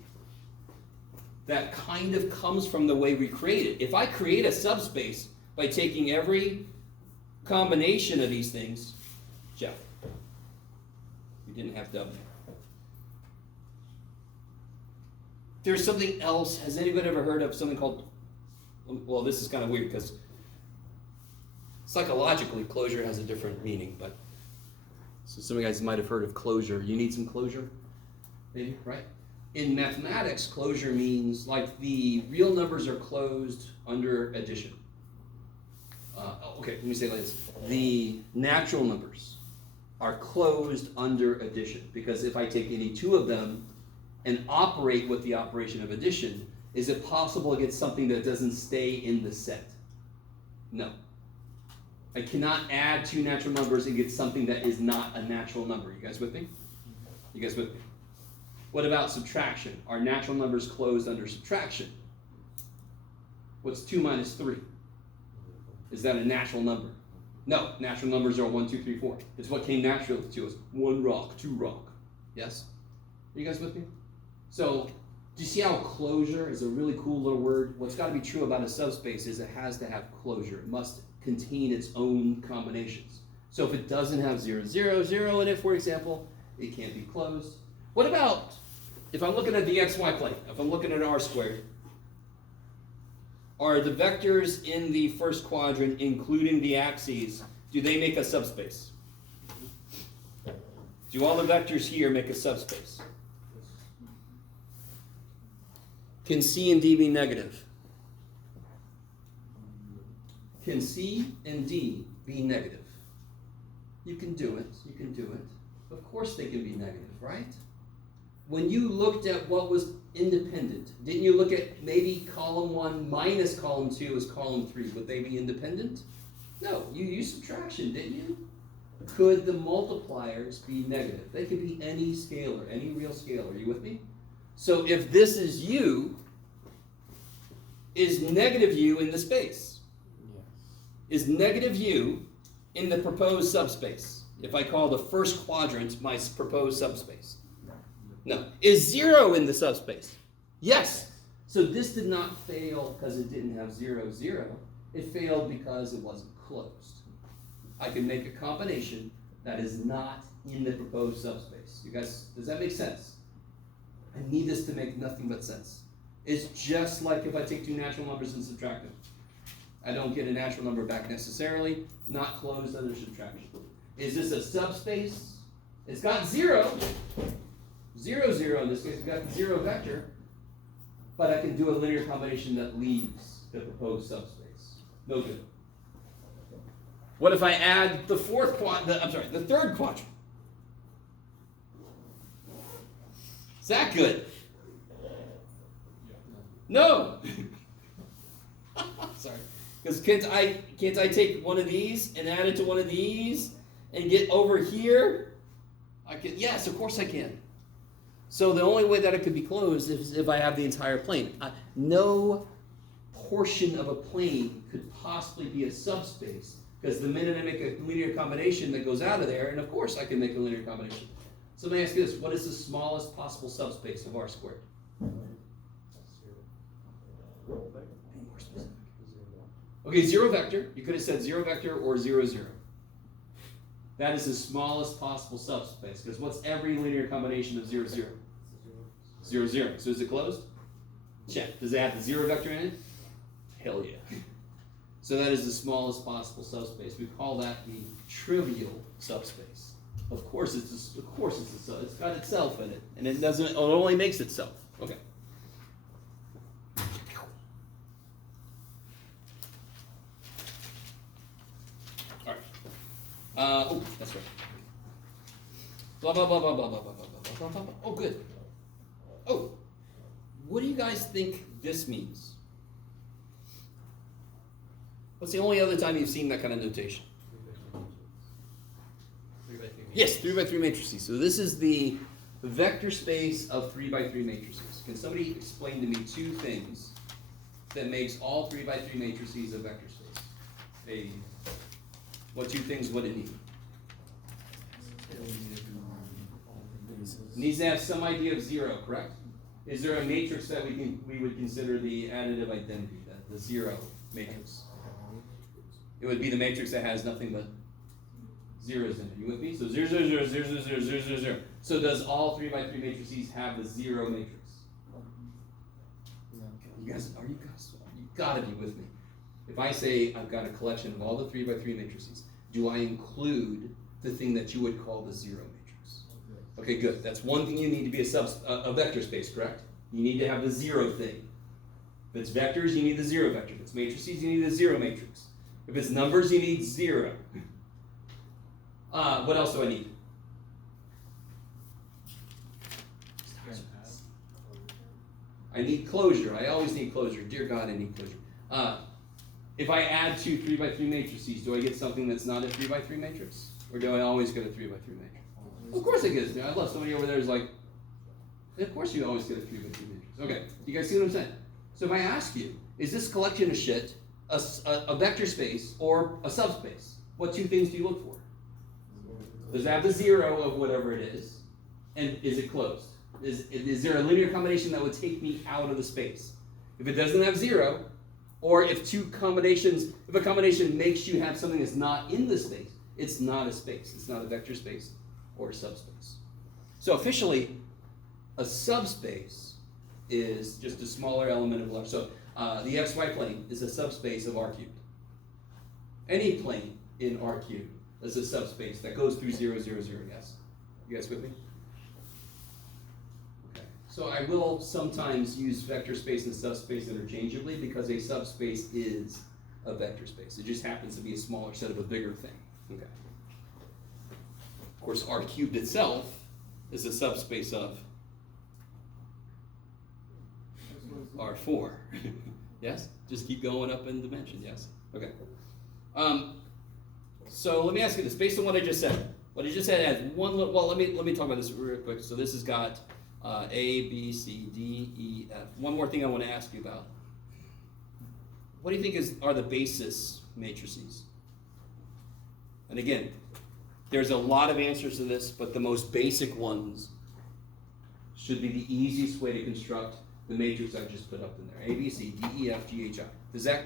that kind of comes from the way we create it. If I create a subspace by taking every combination of these things, Jeff, we didn't have W. There's something else. Has anybody ever heard of something called, well, this is kind of weird because psychologically closure has a different meaning, but so some of you guys might have heard of closure. You need some closure? Maybe, right? In mathematics, closure means like the real numbers are closed under addition. Okay, let me say it like this. The natural numbers are closed under addition, because if I take any two of them and operate with the operation of addition, is it possible to get something that doesn't stay in the set? No. I cannot add two natural numbers and get something that is not a natural number. You guys with me? You guys with me? What about subtraction? Are natural numbers closed under subtraction? What's 2 minus 3? Is that a natural number? No, natural numbers are 1, 2, 3, 4. It's what came naturally to us. 1 rock, 2 rock. Yes? Are you guys with me? So, do you see how closure is a really cool little word? What's got to be true about a subspace is it has to have closure. It must contain its own combinations. So if it doesn't have 0, 0, 0 in it, for example, it can't be closed. What about, if I'm looking at the xy plane, if I'm looking at r squared, are the vectors in the first quadrant, including the axes, do they make a subspace? Do all the vectors here make a subspace? Can C and D be negative? Can C and D be negative? You can do it. You can do it. Of course they can be negative, right? When you looked at what was independent, didn't you look at maybe column 1 minus column 2 is column 3? Would they be independent? No. You used subtraction, didn't you? Could the multipliers be negative? They could be any scalar, any real scalar. Are you with me? So if this is u, is negative u in the space? Is negative u in the proposed subspace? If I call the first quadrant my proposed subspace? No. Is 0 in the subspace? Yes. So this did not fail because it didn't have 0, 0. It failed because it wasn't closed. I can make a combination that is not in the proposed subspace. You guys, does that make sense? I need this to make nothing but sense. It's just like if I take two natural numbers and subtract them. I don't get a natural number back necessarily, not closed under subtraction. Is this a subspace? It's got 0. 0, 0 in this case, we've got the 0 vector, but I can do a linear combination that leaves the proposed subspace. No good. What if I add the third quadrant? Is that good? No. Sorry. Because can't I take one of these and add it to one of these and get over here? I can. Yes, of course I can. So the only way that it could be closed is if I have the entire plane. No portion of a plane could possibly be a subspace, because the minute I make a linear combination that goes out of there, and of course I can make a linear combination. So let me ask you this: what is the smallest possible subspace of R squared? Be more specific. Okay, 0 vector. You could have said 0 vector or 0, 0. That is the smallest possible subspace, because what's every linear combination of 0, 0? 0, 0. So is it closed? Check. Does it have the 0 vector in it? Hell yeah. So that is the smallest possible subspace. We call that the trivial subspace. Of course it's got itself in it, and it only makes itself. Okay. All right. Oh, that's right. blah, blah, blah, blah, blah, blah, blah, blah, blah, blah, blah. Oh, good. Oh, what do you guys think this means? What's the only other time you've seen that kind of notation? 3 by 3 Yes, 3 by 3 matrices. So this is the vector space of 3 by 3 matrices. Can somebody explain to me two things that makes all 3 by 3 matrices a vector space? What two things would it need? It needs to have some idea of 0, correct? Is there a matrix that we would consider the additive identity, the 0 matrix? It would be the matrix that has nothing but zeros in it. You with me? So 0, 0, 0, 0, 0, 0, 0, 0, 0. So does all 3 by 3 matrices have the 0 matrix? You gotta be with me. If I say I've got a collection of all the 3 by 3 matrices, do I include the thing that you would call the 0 matrix? Okay, good. That's one thing you need to be a vector space, correct? You need to have the 0 thing. If it's vectors, you need the 0 vector. If it's matrices, you need the 0 matrix. If it's numbers, you need 0. What else do I need? I need closure. I always need closure. Dear God, I need closure. If I add two 3 by 3 matrices, do I get something that's not a 3 by 3 matrix? Or do I always get a 3 by 3 matrix? Of course I get it. I love somebody over there who's like, of course you always get a 3 by 3 matrix. Okay, you guys see what I'm saying? So if I ask you, is this collection of shit a vector space or a subspace? What two things do you look for? Does it have the 0 of whatever it is? And is it closed? Is there a linear combination that would take me out of the space? If it doesn't have 0, or if if a combination makes you have something that's not in the space, it's not a space. It's not a vector space or a subspace. So officially, a subspace is just a smaller element of large. So the xy plane is a subspace of R cubed. Any plane in R cubed is a subspace that goes through 0, 0, 0, yes? You guys with me? Okay. So I will sometimes use vector space and subspace interchangeably because a subspace is a vector space. It just happens to be a smaller set of a bigger thing. Okay. Of course, R cubed itself is a subspace of R4. Yes? Just keep going up in dimension, yes? Okay. So let me ask you this, based on what I just said. What I just said has one little, well, let me talk about this real quick. So this has got A, B, C, D, E, F. One more thing I want to ask you about. What do you think are the basis matrices? And again, there's a lot of answers to this, but the most basic ones should be the easiest way to construct the matrix I just put up in there. A, B, C, D, E, F, G, H, I.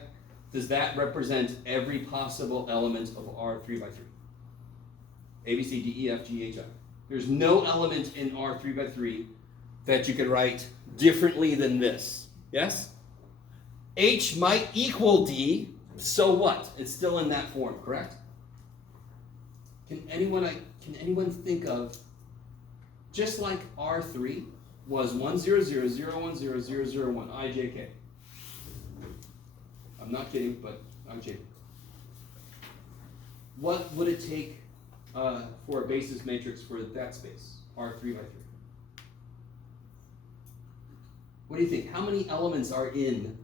Does that represent every possible element of R 3 by 3? A, B, C, D, E, F, G, H, I. There's no element in R 3 by 3 that you could write differently than this. Yes? H might equal D, so what? It's still in that form, correct? Can anyone think of, just like R3 was 1, 0, 0, 0, 1, 0, 0, 0, 1, I, J, K. I'm not kidding, but I'm kidding. What would it take for a basis matrix for that space, R 3 by 3? What do you think? How many elements are in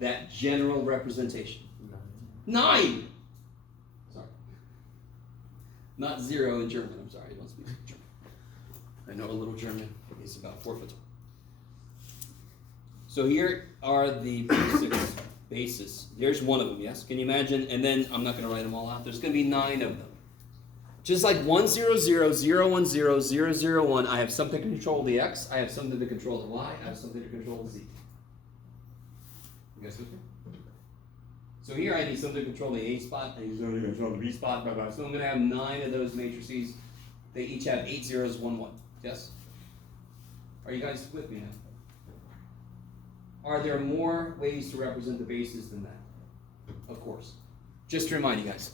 that general representation? 9! Sorry. Not 0 in German, I'm sorry, I don't speak German. I know a little German, he's about 4 foot tall. So here are the basis. There's one of them, yes? Can you imagine? And then, I'm not going to write them all out, there's going to be 9 of them. Just like 1, 0, 0, 0, 1, 0, 0, 0, 1, I have something to control the x, I have something to control the y, I have something to control the z. You guys with me? So here I need something to control the A spot, I need something to control the B spot, blah, blah. So I'm going to have 9 of those matrices. They each have 8 zeros, 1, 1. Yes? Are you guys with me now? Are there more ways to represent the bases than that? Of course. Just to remind you guys.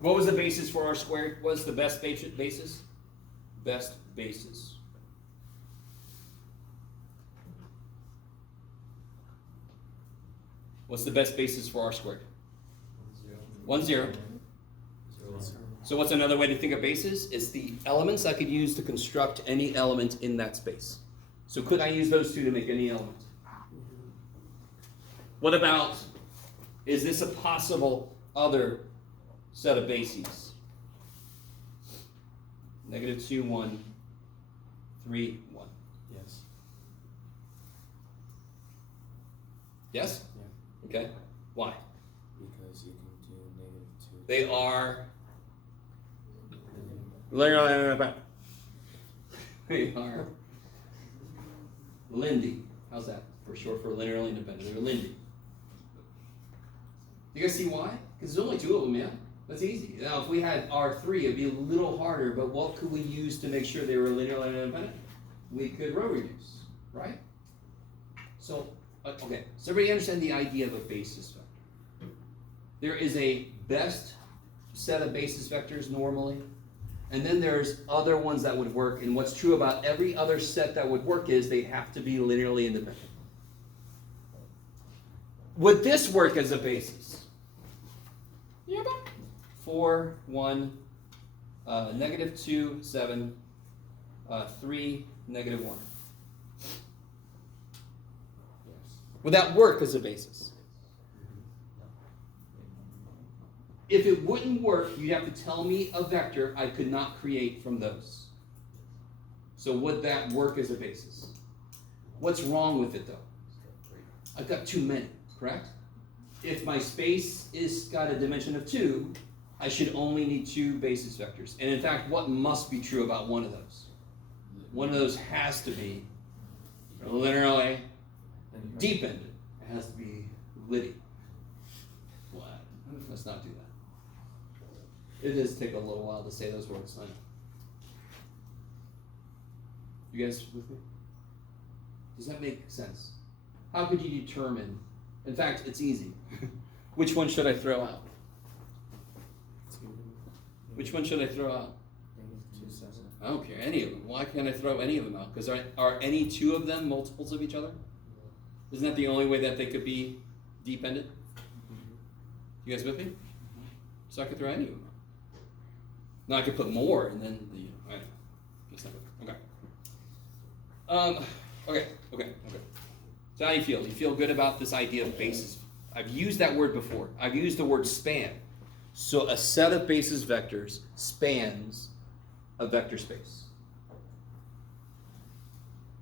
What was the basis for R squared? What's the best basis? Best basis. What's the best basis for R squared? 1, 0. So what's another way to think of bases? It's the elements I could use to construct any element in that space. So could I use those two to make any element? What about, is this a possible other set of bases? -2, 1, 3, 1. Yes. Yes? Yeah. Okay. Why? Because you can do -2. They are. They are Lindy. How's that? For short for linearly independent. They're Lindy. You guys see why? Because there's only 2 of them, yeah? That's easy. Now, if we had R3, it'd be a little harder, but what could we use to make sure they were linearly independent? We could row reduce, right? So, okay, so everybody understand the idea of a basis vector. There is a best set of basis vectors normally, and then there's other ones that would work, and what's true about every other set that would work is they have to be linearly independent. Would this work as a basis? 4, 1, -2, 7, 3, -1. Yes. Would that work as a basis? If it wouldn't work, you'd have to tell me a vector I could not create from those. So would that work as a basis? What's wrong with it though? I've got too many, correct? If my space is got a dimension of 2, I should only need 2 basis vectors. And in fact, what must be true about one of those? One of those has to be linearly dependent. It has to be Liddy. What? Let's not do that. It does take a little while to say those words, I know. You guys with me? Does that make sense? How could you determine? In fact, it's easy. Which one should I throw out? 2. Which one should I throw out? -2, 7. I don't care, any of them. Why can't I throw any of them out? Because are any 2 of them multiples of each other? Isn't that the only way that they could be dependent? You guys with me? So I could throw any of them out. Now I could put more, and then I know. It's not okay. Okay. So how do you feel? Do you feel good about this idea of basis? I've used that word before. I've used the word span. So a set of basis vectors spans a vector space.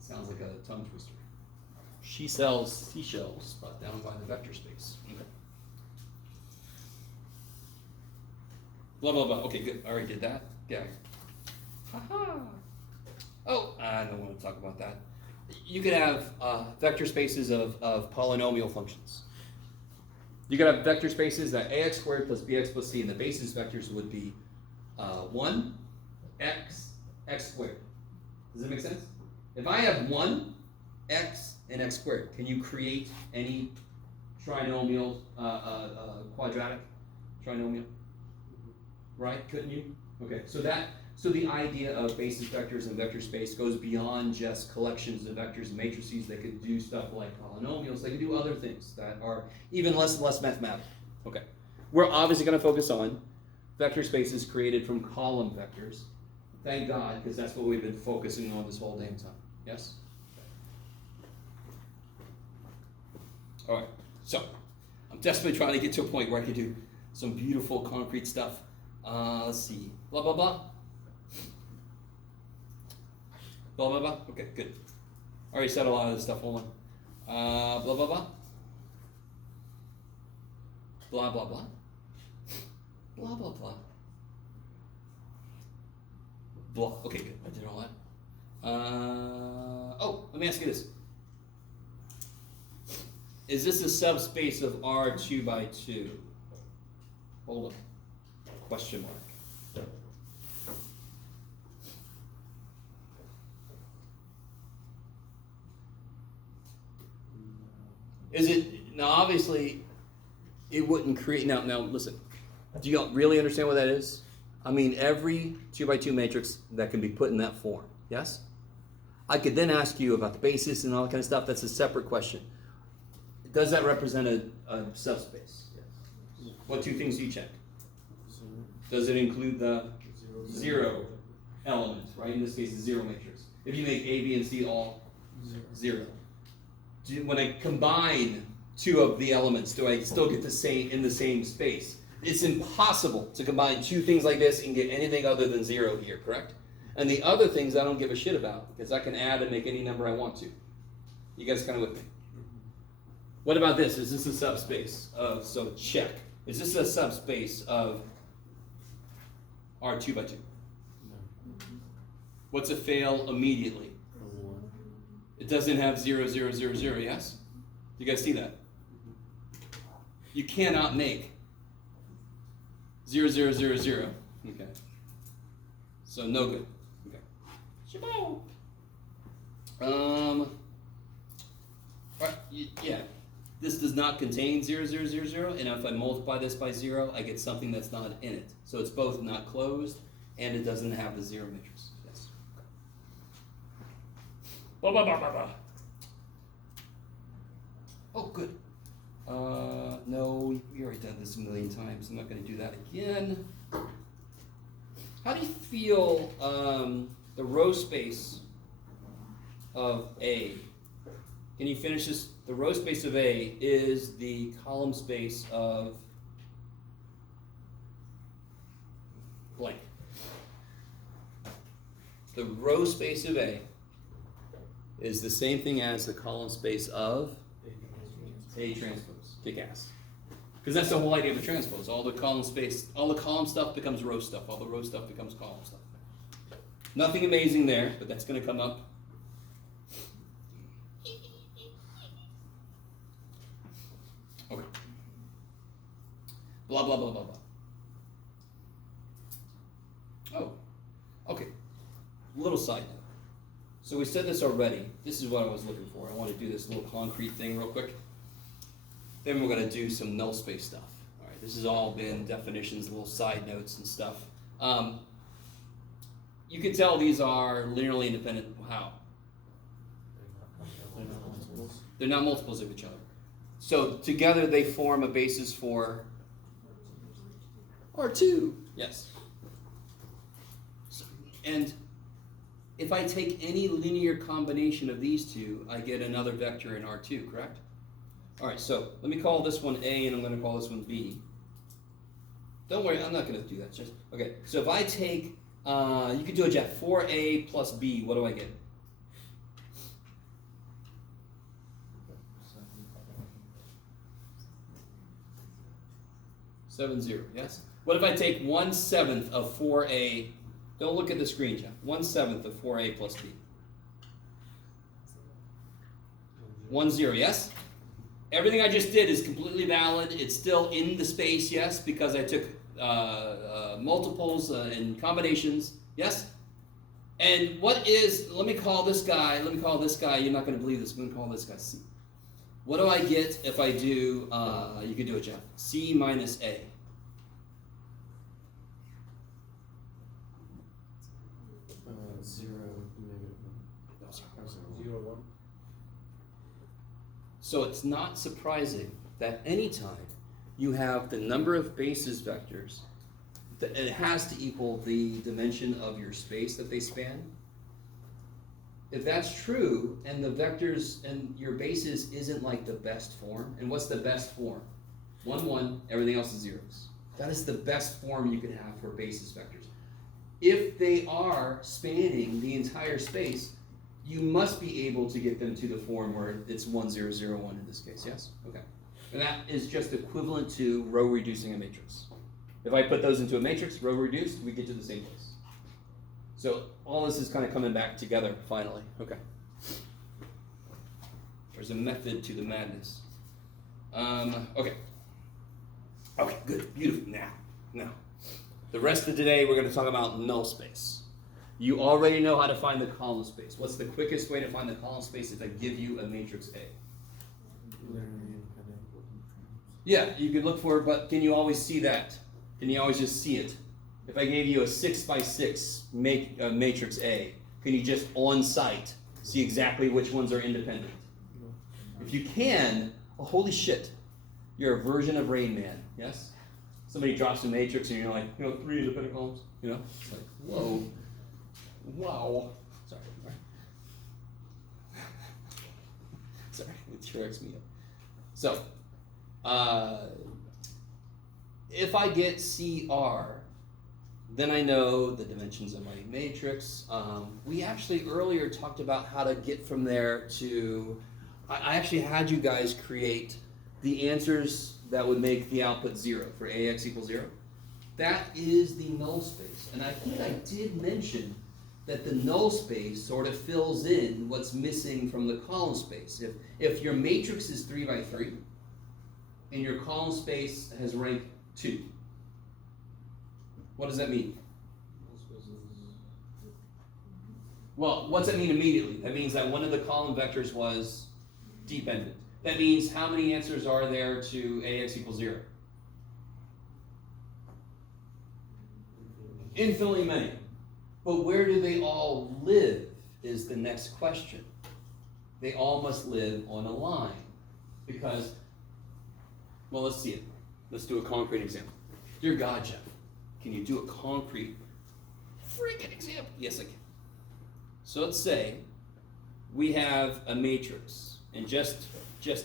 Sounds like a tongue twister. She sells seashells, but down by the vector space. Okay. Blah, blah, blah. Okay, good. I already did that. Yeah. Ha-ha. Oh, I don't want to talk about that. You could have vector spaces of polynomial functions. You could have vector spaces that ax squared plus bx plus c, and the basis vectors would be 1, x, x squared. Does that make sense? If I have 1, x, and x squared, can you create any trinomial, quadratic trinomial? Right? Couldn't you? Okay, so the idea of basis vectors and vector space goes beyond just collections of vectors and matrices. They could do stuff like polynomials. They could do other things that are even less mathematical. Okay, we're obviously going to focus on vector spaces created from column vectors. Thank God, because that's what we've been focusing on this whole damn time. Yes? All right, so I'm desperately trying to get to a point where I can do some beautiful concrete stuff. Let's see. Blah, blah, blah. Blah, blah, blah. Okay, good. Already said a lot of this stuff. Hold on. Blah, blah, blah. Blah, blah, blah. Blah, blah, blah. Blah. Okay, good. I did all that. Oh, let me ask you this. Is this a subspace of R2 by 2? Hold on. Question mark. Is it, now obviously, it wouldn't create, now listen, do you really understand what that is? I mean, every 2 by 2 matrix that can be put in that form, yes? I could then ask you about the basis and all that kind of stuff. That's a separate question. Does that represent a subspace? Yes. What 2 things do you check? Does it include the zero element, right? In this case, the zero matrix. If you make A, B, and C all zero. When I combine two of the elements, do I still get the same in the same space? It's impossible to combine two things like this and get anything other than zero here, correct? And the other things I don't give a shit about, because I can add and make any number I want to. You guys kind of with me? What about this? Is this a subspace of, so check. Is this a subspace of R2 by 2? What's a fail immediately? It doesn't have 0, 0, 0, 0, yes? You guys see that? You cannot make 0, 0, 0, 0. Okay. So no good. Okay. Shabow. Right, yeah. This does not contain 0, 0, 0, 0, and if I multiply this by 0, I get something that's not in it. So it's both not closed, and it doesn't have the zero matrix. Yes. Bah, bah, bah, bah, bah. Oh, good. No, we already done this a million times. I'm not going to do that again. How do you feel the row space of A? Can you finish this? The row space of A is the column space of blank. The row space of A is the same thing as the column space of A transpose. Kick ass. Because that's the whole idea of a transpose. All the column space, all the column stuff becomes row stuff. All the row stuff becomes column stuff. Nothing amazing there, but that's going to come up. Okay. Blah, blah, blah, blah, blah. Oh, okay. Little side note. So we said this already. This is what I was looking for. I want to do this little concrete thing real quick. Then we're going to do some null space stuff. All right, this has all been definitions, little side notes and stuff. You can tell these are linearly independent. How? They're not multiples of each other. So together they form a basis for R2. Yes. And if I take any linear combination of these two, I get another vector in R2, correct? All right, so let me call this one A and I'm going to call this one B. Don't worry, I'm not going to do that. Just okay, so if I take, you could do a Jeff, 4A plus B, what do I get? Seven zero, yes? What if I take 1/7 of 4A, don't look at the screen, Jeff, 1/7 of 4A plus B? 1 0, yes? Everything I just did is completely valid. It's still in the space, yes, because I took multiples and combinations, yes? And what is, let me call this guy, you're not going to believe this, I'm going to call this guy C. What do I get if I do, you can do it, Jeff, C minus A? So it's not surprising that anytime you have the number of basis vectors, that it has to equal the dimension of your space that they span. If that's true, and the vectors and your basis isn't like the best form, and what's the best form? 1, 1, everything else is zeros. That is the best form you can have for basis vectors. If they are spanning the entire space, you must be able to get them to the form where it's 1, 0, 0, 1 in this case, yes? Okay. And that is just equivalent to row reducing a matrix. If I put those into a matrix, row reduced, we get to the same place. So all this is kind of coming back together finally. Okay. There's a method to the madness. Okay. Okay, good, beautiful. Now, the rest of today we're going to talk about null space. You already know how to find the column space. What's the quickest way to find the column space if I give you a matrix A? Yeah, you could look for it, but can you always see that? Can you always just see it? If I gave you a 6 by 6 matrix A, can you just on sight see exactly which ones are independent? If you can, oh, holy shit, you're a version of Rain Man, yes? somebody drops a matrix and you're like, 3 independent columns, It's like, whoa, wow. Sorry. Sorry, it cracks me up. So, if I get CR, then I know the dimensions of my matrix. We actually earlier talked about how to get from there to, I actually had you guys create the answers that would make the output 0 for AX equals 0. That is the null space. And I think I did mention that the null space sort of fills in what's missing from the column space. If your matrix is 3 by 3 and your column space has rank 2, what does that mean? Well, what's that mean immediately? That means that one of the column vectors was dependent. That means how many answers are there to AX equals 0? Infinitely many. But where do they all live is the next question. They all must live on a line. Because, well, let's see it. Let's do a concrete example. Dear God, Jeff, can you do a concrete freaking example? Yes, I can. So let's say we have a matrix, and just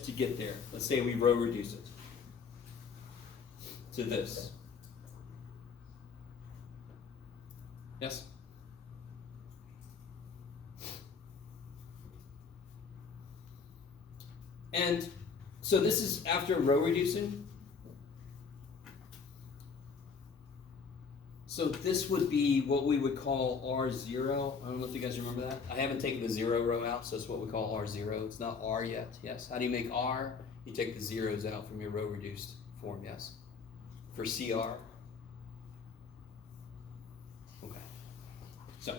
to get there, let's say we row reduce it to this. Yes? And so this is after row reducing. So this would be what we would call R0. I don't know if you guys remember that. I haven't taken the 0 row out, so it's what we call R0. It's not R yet, yes? How do you make R? You take the zeros out from your row reduced form, yes? For CR. Okay. So,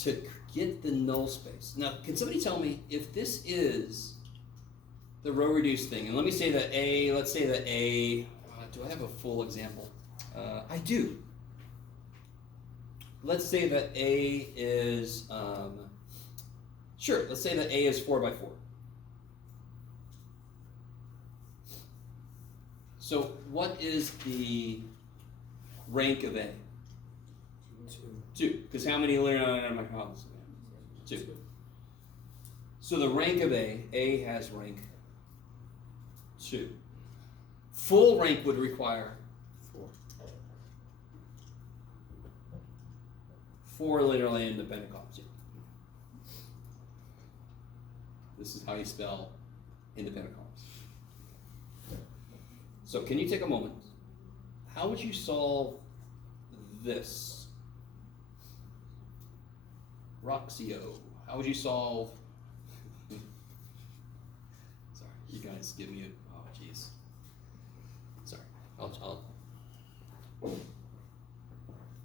to get the null space. Now, can somebody tell me if this is the row reduced thing, and let me say that A, let's say that A, do I have a full example? I do. Let's say that A is, sure, let's say that A is 4 by 4. So what is the rank of A? 2. Because how many linear columns? 2. So the rank of A has rank 2. Full rank would require 4 linearly independent columns. This is how you spell independent columns. So can you take a moment? How would you solve this? Roxio. How would you solve? Sorry, you guys give me a. Oh, jeez. Sorry. I'll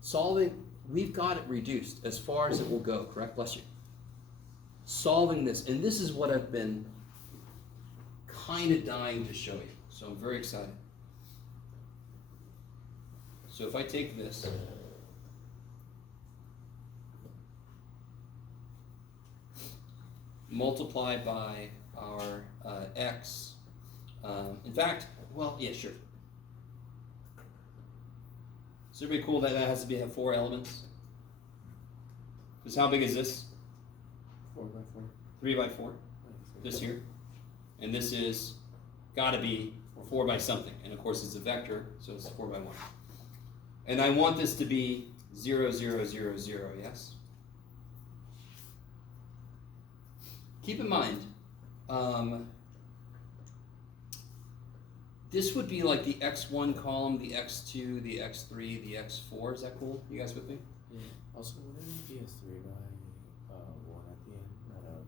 solving. We've got it reduced as far as it will go, correct? Bless you. Solving this, and this is what I've been kind of dying to show you, so I'm very excited. So if I take this, multiply by our x, in fact, well, yeah, sure. Is everybody cool that that has to have 4 elements? Because how big is this? 4 by 4. 3 by 4. This here. And this is got to be 4 by something. And of course it's a vector, so it's 4 by 1. And I want this to be 0, 0, 0, 0, yes? Keep in mind, this would be like the x1 column, the x2, the x3, the x4. Is that cool? You guys with me? Yeah. Also, wouldn't it be a 3 by 1 at the end, not a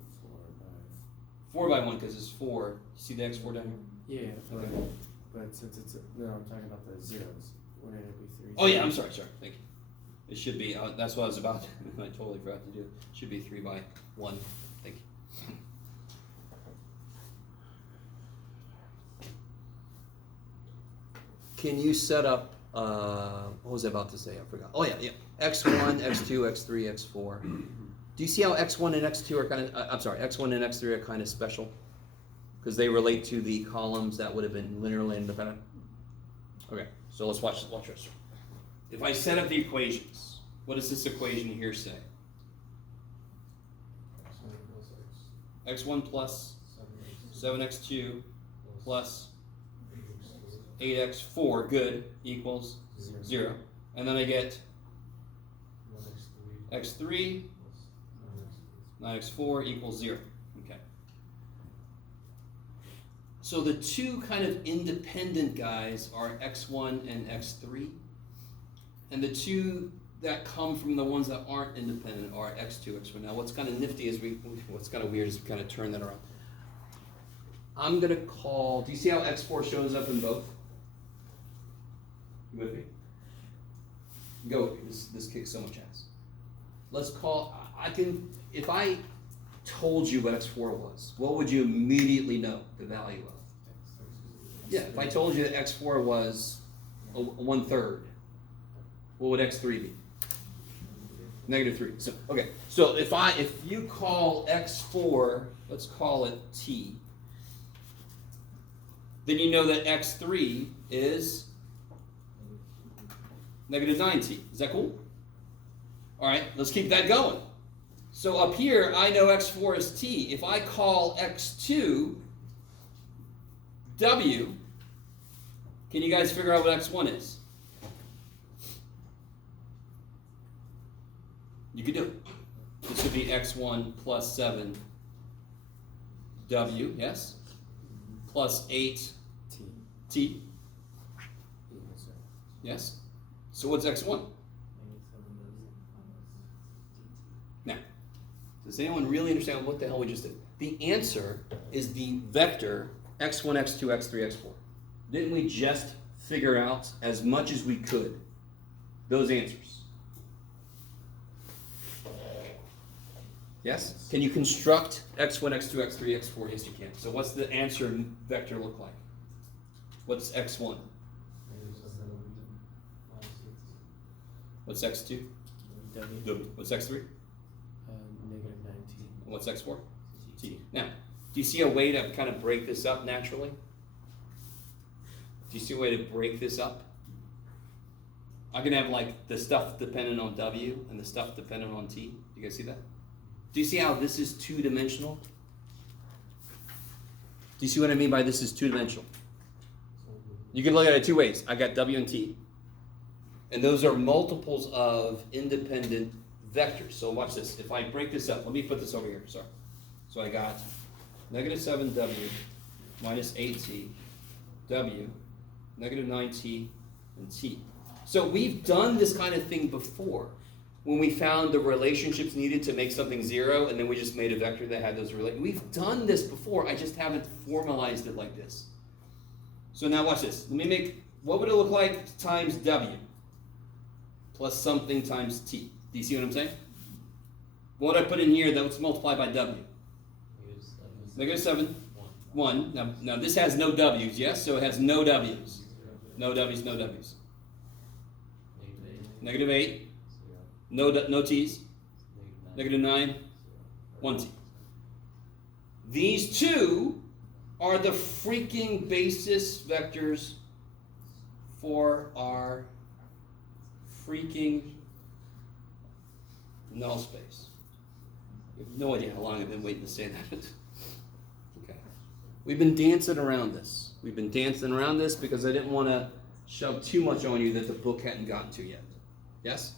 4 by... 4 by 1 because it's 4. You see the x4 down here? Yeah, Okay. but since it's no, I'm talking about the zeros. Wouldn't it be 3? Oh yeah, I'm sorry. Thank you. It should be. That's what I was about. I totally forgot to do. It should be 3 by 1. Thank you. Can you set up? What was I about to say? I forgot. Oh yeah. X1, X2, X3, X4. Do you see how X1 and X2 are kind of? I'm sorry. X1 and X3 are kind of special because they relate to the columns that would have been linearly independent. Okay. So let's watch this. If I set up the equations, what does this equation here say? X1 plus 7x2 plus 8x4, good, equals 0. And then I get x3 9x4 equals 0. Okay. So the two kind of independent guys are x1 and x3. And the two that come from the ones that aren't independent are x2, x1. Now what's kind of nifty is what's kind of weird is we kind of turn that around. I'm going to call, do you see how x4 shows up in both? You with me? Go with me. This kicks so much ass. Let's call, if I told you what x4 was, what would you immediately know the value of? Yeah, if I told you that x4 was a 1/3, what would x3 be? -3. So okay. So if you call x4, let's call it t, then you know that x3 is -9t. Is that cool? All right, let's keep that going. So up here, I know x4 is t. If I call x2 w, can you guys figure out what x1 is? You could do it. This would be x1 plus 7 w, yes? Plus 8 t, yes? So what's x1? Now, does anyone really understand what the hell we just did? The answer is the vector x1, x2, x3, x4. Didn't we just figure out as much as we could those answers? Yes? Can you construct x1, x2, x3, x4? Yes, you can. So what's the answer vector look like? What's x1? What's x2? W. What's x3? -9t. And what's x4? T. Now, do you see a way to kind of break this up naturally? Do you see a way to break this up? I can have like the stuff dependent on W and the stuff dependent on T. You guys see that? Do you see how this is two-dimensional? Do you see what I mean by this is two-dimensional? You can look at it two ways. I got W and T. And those are multiples of independent vectors. So watch this. If I break this up, let me put this over here. Sorry. So I got -7W minus 8T, W, -9T, and T. So we've done this kind of thing before when we found the relationships needed to make something 0, and then we just made a vector that had those relationships. We've done this before. I just haven't formalized it like this. So now watch this. Let me make, what would it look like times W plus something times T? Do you see what I'm saying? What I put in here, that's multiplied by W. -7, 1. Now this has no W's, yes? So it has no W's. No W's, no W's. -8. No T's. -9. 1T. These two are the freaking basis vectors for our freaking null space. You have no idea how long I've been waiting to say that. Okay. We've been dancing around this. We've been dancing around this because I didn't want to shove too much on you that the book hadn't gotten to yet. Yes?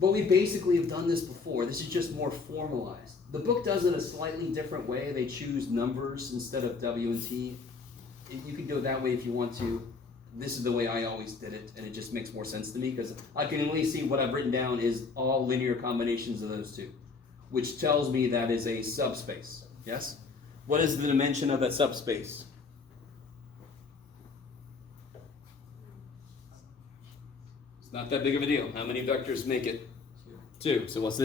But we basically have done this before. This is just more formalized. The book does it a slightly different way. They choose numbers instead of W and T. You can do it that way if you want to. This is the way I always did it, and it just makes more sense to me because I can only see what I've written down is all linear combinations of those two, which tells me that is a subspace. Yes? What is the dimension of that subspace? It's not that big of a deal. How many vectors make it? 2. So what's the